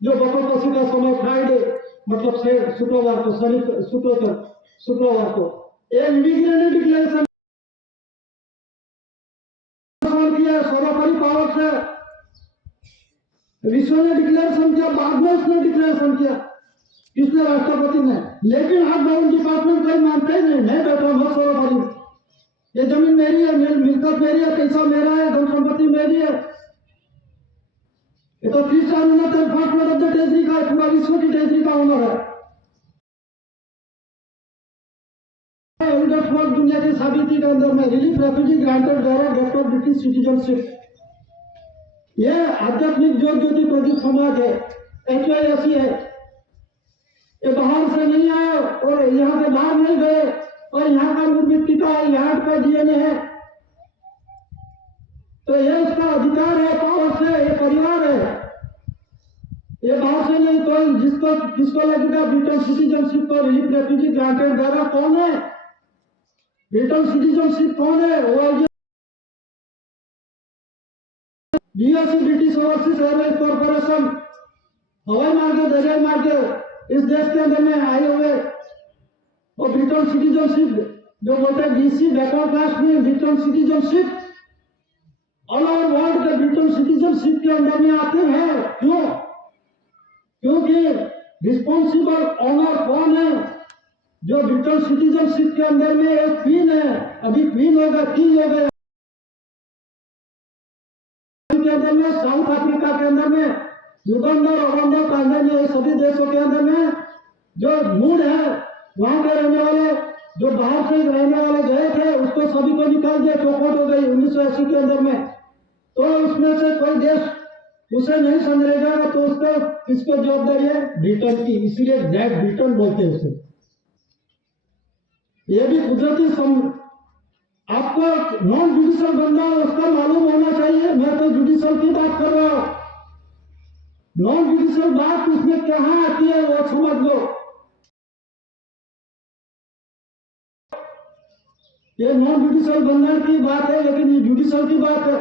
जो बकरपसी का समय फ्राइडे मतलब से शुक्रवार को शुक्रवार को ये इंडिग्रेट ने डिक्लेरेशन किया सर्वोपरि पावर से विश्व ने डिक्लेरेशन किया, बाद में उसने डिक्लेरेशन किया किसने राष्ट्रपति ने। लेकिन अब गवर्नमेंट डिपार्टमेंट कोई मानता ही नहीं, मैं बैठा हूँ सर्वोपरि, ये जमीन मेरी है, मिलकत मेरी है, पैसा मेरा है, धन संपत्ति मेरी है। ये तो 30 साल में डिपार्टमेंट ऑफ द ट्रेजरी का पूरा विश्व की ट्रेजरी का ओनर है। दुनिया की साबिती के अंदर में relief refugee granted direct of British citizenship ये आध्यात्मिक ज्योति प्रदीप समाज है, HISC है। ये बाहर से नहीं आए और यहाँ से बाहर नहीं गए और यहाँ का मिट्टी का यहाँ का DNA है तो ये उसका अधिकार है, पावर से ये परिवार है, ये बाहर से नहीं। कोई जिसको लगेगा ब्रिटिश सिटीजनशिप को रिलीफ रेफ्यूजी ग्रांटेड डायरेक्ट कौन है, ब्रिटिश सिटीजनशिप कौन है, वो BOC British overseas Airways corporation हवाई मार्ग दरियाई मार्ग इस देश के अंदर में आए हुए और ब्रिटिश सिटीजनशिप जो बोलते हैं BC बैकवर्ड कास्ट में British citizenship all over world के ब्रिटिश सिटीजनशिप के अंदर में आते हैं। क्यों? क्योंकि रिस्पॉन्सिबल ऑनर कौन है जो ब्रिटिश सिटीजनशिप के अंदर में एक क्वीन है, अभी क्वीन होगा किंग हो गया के अंदर में, साउथ अफ्रीका के अंदर में, युगांडा, रुवांडा, तांजानिया ये सभी देशों के अंदर में जो मूड है वहां के रहने वाले जो बाहर से रहने वाले गए थे उसको सभी को निकाल दिया, चौपट हो गई 1980 के अंदर में। तो उसमें से कोई देश उसे नहीं संजरेगा तो उसको किसको जवाबदारी है, ब्रिटेन की, इसीलिए ग्रेट ब्रिटेन बोलते हैं उसे। ये भी कुदरती आपको नॉन जुडिशियल बंदा उसका मालूम होना चाहिए। मैं तो जुडिशियल की बात कर रहा हूं, नॉन जुडिशियल बात उसमें कहां आती है वो समझ लो। ये नॉन जुडिशियल बंधन की बात है लेकिन ये जुडिशियल की बात है।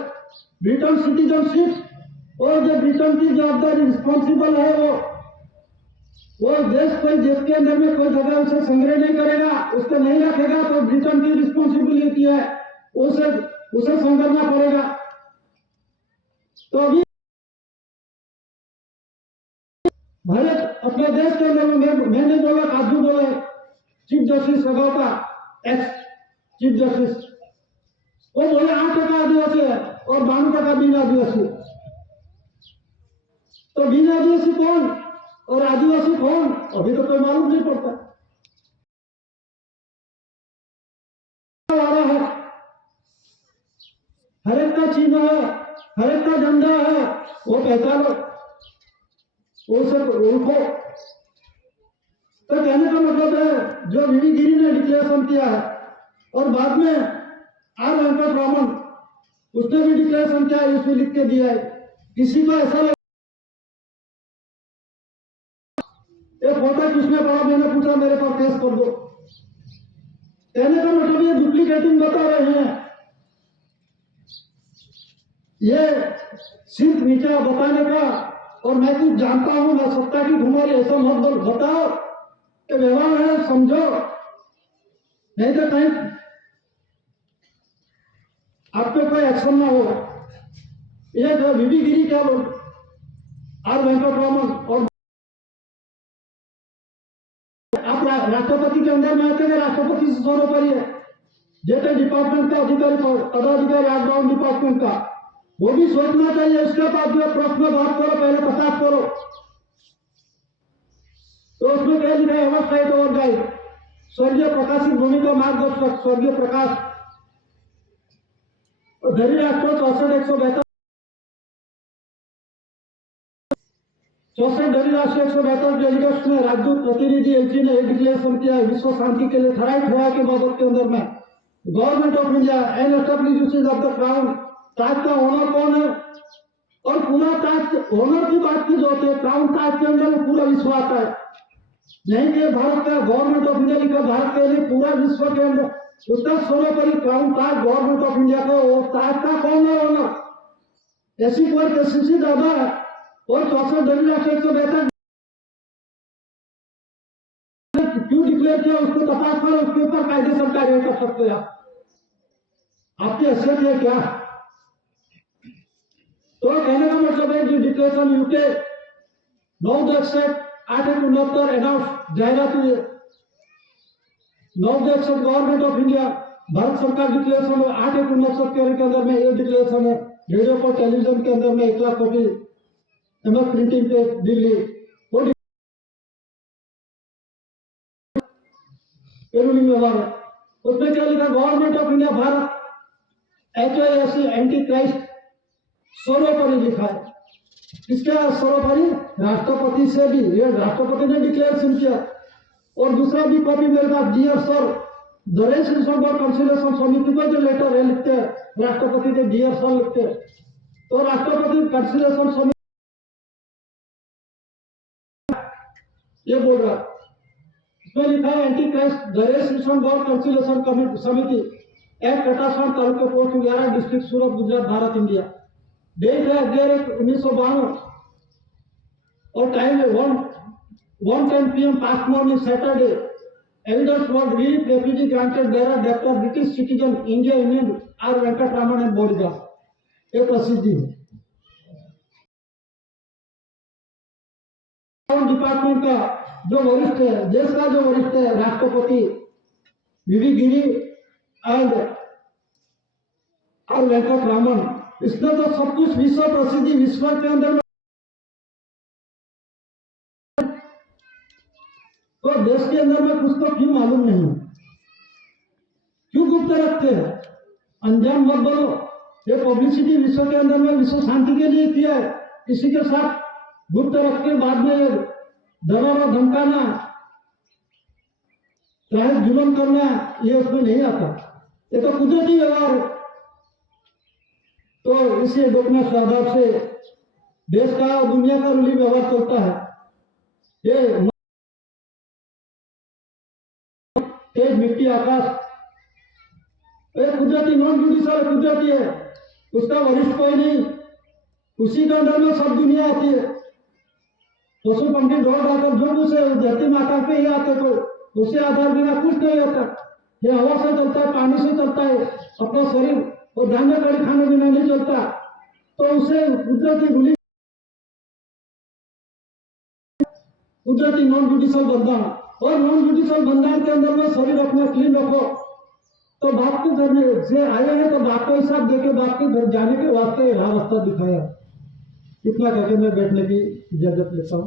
ब्रिटिश सिटीजनशिप और जो ब्रिटेन की जवाबदारी रिस्पॉन्सिबल है वो देश कोई देश के अंदर में कोई जगह उसे संग्रह नहीं करेगा, उसको नहीं रखेगा तो ब्रिटेन की रिस्पॉन्सिबिलिटी है, उसे संभालना पड़ेगा। तो अभी भारत अपने देश के अंदर में मैंने बोला काजू बोले चीफ जस्टिस लगाता एक्स चीफ जस्टिस वो बोले 8% आदिवासी है और 92% बिन आदिवासी। तो बिन आदिवासी कौन और आदिवासी कौन अभी तो कोई मालूम नहीं पड़ता। हर एक का चिन्ह है हर एक का झंडा है, वो पहचानो, वो सब उनको। तो कहने का मतलब है जो वीवी गिरी ने डिक्लेरेशन किया है और बाद में आर वेंकटरामन उसने भी डिक्लेरेशन किया है, उसमें लिख के दिया है। किसी को ऐसा लगा ये फोटो किसने पढ़ा, मैंने पूछा मेरे पर केस कर दो। कहने का मतलब ये डुप्लीकेटिंग बता रहे हैं, ये सिर्फ नीचे बताने का और मैं कुछ जानता हूं, मैं सत्ता की घुमारी ऐसा मत बताओ कि व्यवहार है समझो, नहीं तो कहीं आप पे कोई एक्शन ना हो। ये जो वीवी गिरी क्या बोल आर वेंकटरामन और आप राष्ट्रपति के अंदर में आते हैं, राष्ट्रपति से सर्वोपरि है, जेटे डिपार्टमेंट का अधिकारी पदाधिकारी आउटबाउंड डिपार्टमेंट का, वो भी सोचना चाहिए। उसके बाद जो प्रश्न बात करो पहले प्रकाश करो। तो उसमें क्या लिखा है, ओवरसाइट ओवर गाइड, स्वर्गीय प्रकाशित भूमिका मार्गदर्शक स्वर्गीय प्रकाश धरी राष्ट्र 64 धरी राष्ट्र 172 डेलीगेट्स में राजदूत प्रतिनिधि एलची ने एक डिक्लेरेशन किया है विश्व शांति के लिए ठहराई के बाबत के अंदर में government of India and establish usage of the crown, ताज का ओनर कौन है और पूरा ताज ओनर की बात की जो होती है, क्राउन ताज के अंदर में पूरा विश्व आता है, नहीं कि भारत का गवर्नमेंट ऑफ इंडिया लिखा, भारत के लिए पूरा विश्व के अंदर उसका सर्वोपरि crown Taj government of India का, वो ताज का कौन है ओनर, ऐसी कोई केसीसी ज्यादा है और 64 धरी राष्ट्र 172 क्यों डिक्लेयर किया उसको तपास करो, उसके ऊपर कायदे से कार्य कर सकते हैं आपकी हैसियत है क्या। तो कहने का मतलब है कि डिक्लेरेशन यूके 9/8/69 अनाउंस जाहिरात हुई है। 9/8 गवर्नमेंट ऑफ इंडिया भारत सरकार डिक्लेरेशन 8/19 के अंदर में ये डिक्लेरेशन है, रेडियो पर टेलीविजन के अंदर में 1 लाख कॉपी एमएस प्रिंटिंग पे दिल्ली वो रूलिंग व्यवहार है। उसमें क्या लिखा, government of India Bharat HISC anti Christ सर्वोपरि लिखा है। किसका सर्वोपरि, राष्ट्रपति से भी, ये राष्ट्रपति ने डिक्लेरेशन किया और दूसरा भी कॉपी मेरे पास, dear sir the resolution for consideration समिति को जो लेटर है लिखते हैं राष्ट्रपति के डियर सर लिखते हैं, तो राष्ट्रपति कंसिडरेशन समिति ये बोल रहा है, इसमें लिखा है anti Christ the resolution for consideration समिति act Katasan taluka post 11 district Surat Gujarat Bharat India, date है 11/1992 और टाइम है 1:10 PM past morning Saturday. Evidence for relief refugee granted बेरा doctor British citizen India Indian R Venkataraman and bodyguard, ये प्रसिद्धि है। डिपार्टमेंट का जो वरिष्ठ है, देश का जो वरिष्ठ है राष्ट्रपति वीवी गिरी एंड आर वेंकटरामन, इसने तो सब कुछ विश्व प्रसिद्धि विश्व के अंदर में, तो देश के अंदर में कुछ तो क्यों मालूम नहीं, क्यों गुप्त रखते हैं, अंजाम मत बनो। ये पब्लिसिटी विश्व के अंदर में विश्व शांति के लिए किया है, किसी के साथ गुप्त रख के बाद में ये डराना धमकाना चाहे जुल्म करना ये उसमें नहीं आता, ये तो कुदरती व्यवहार है। तो इसे रोकने के आधार से देश का और दुनिया का रूली व्यवहार चलता है। ये तेज मिट्टी आकाश कुदरती नॉन जुडिशियल कुदरती है, उसका वरिष्ठ कोई नहीं, उसी के अंदर में सब दुनिया आती है। पशु पंखी दौड़ आकर जो उसे धरती माता पे ही आते, तो उसे आधार बिना कुछ नहीं होता। ये हवा से चलता है, पानी से चलता है, अपना शरीर और धान्य कड़ी खाने बिना नहीं चलता, तो उसे कुदरती रूलिंग कुदरती नॉन जुडिशियल बंधन, और नॉन जुडिशियल बंधन के अंदर में शरीर अपना क्लीन रखो। तो बाप के घर में से आए हैं तो बाप को हिसाब देके बाप के घर जाने के वास्ते रास्ता दिखाया। इतना कहकर मैं बैठने की इजाजत लेता हूँ।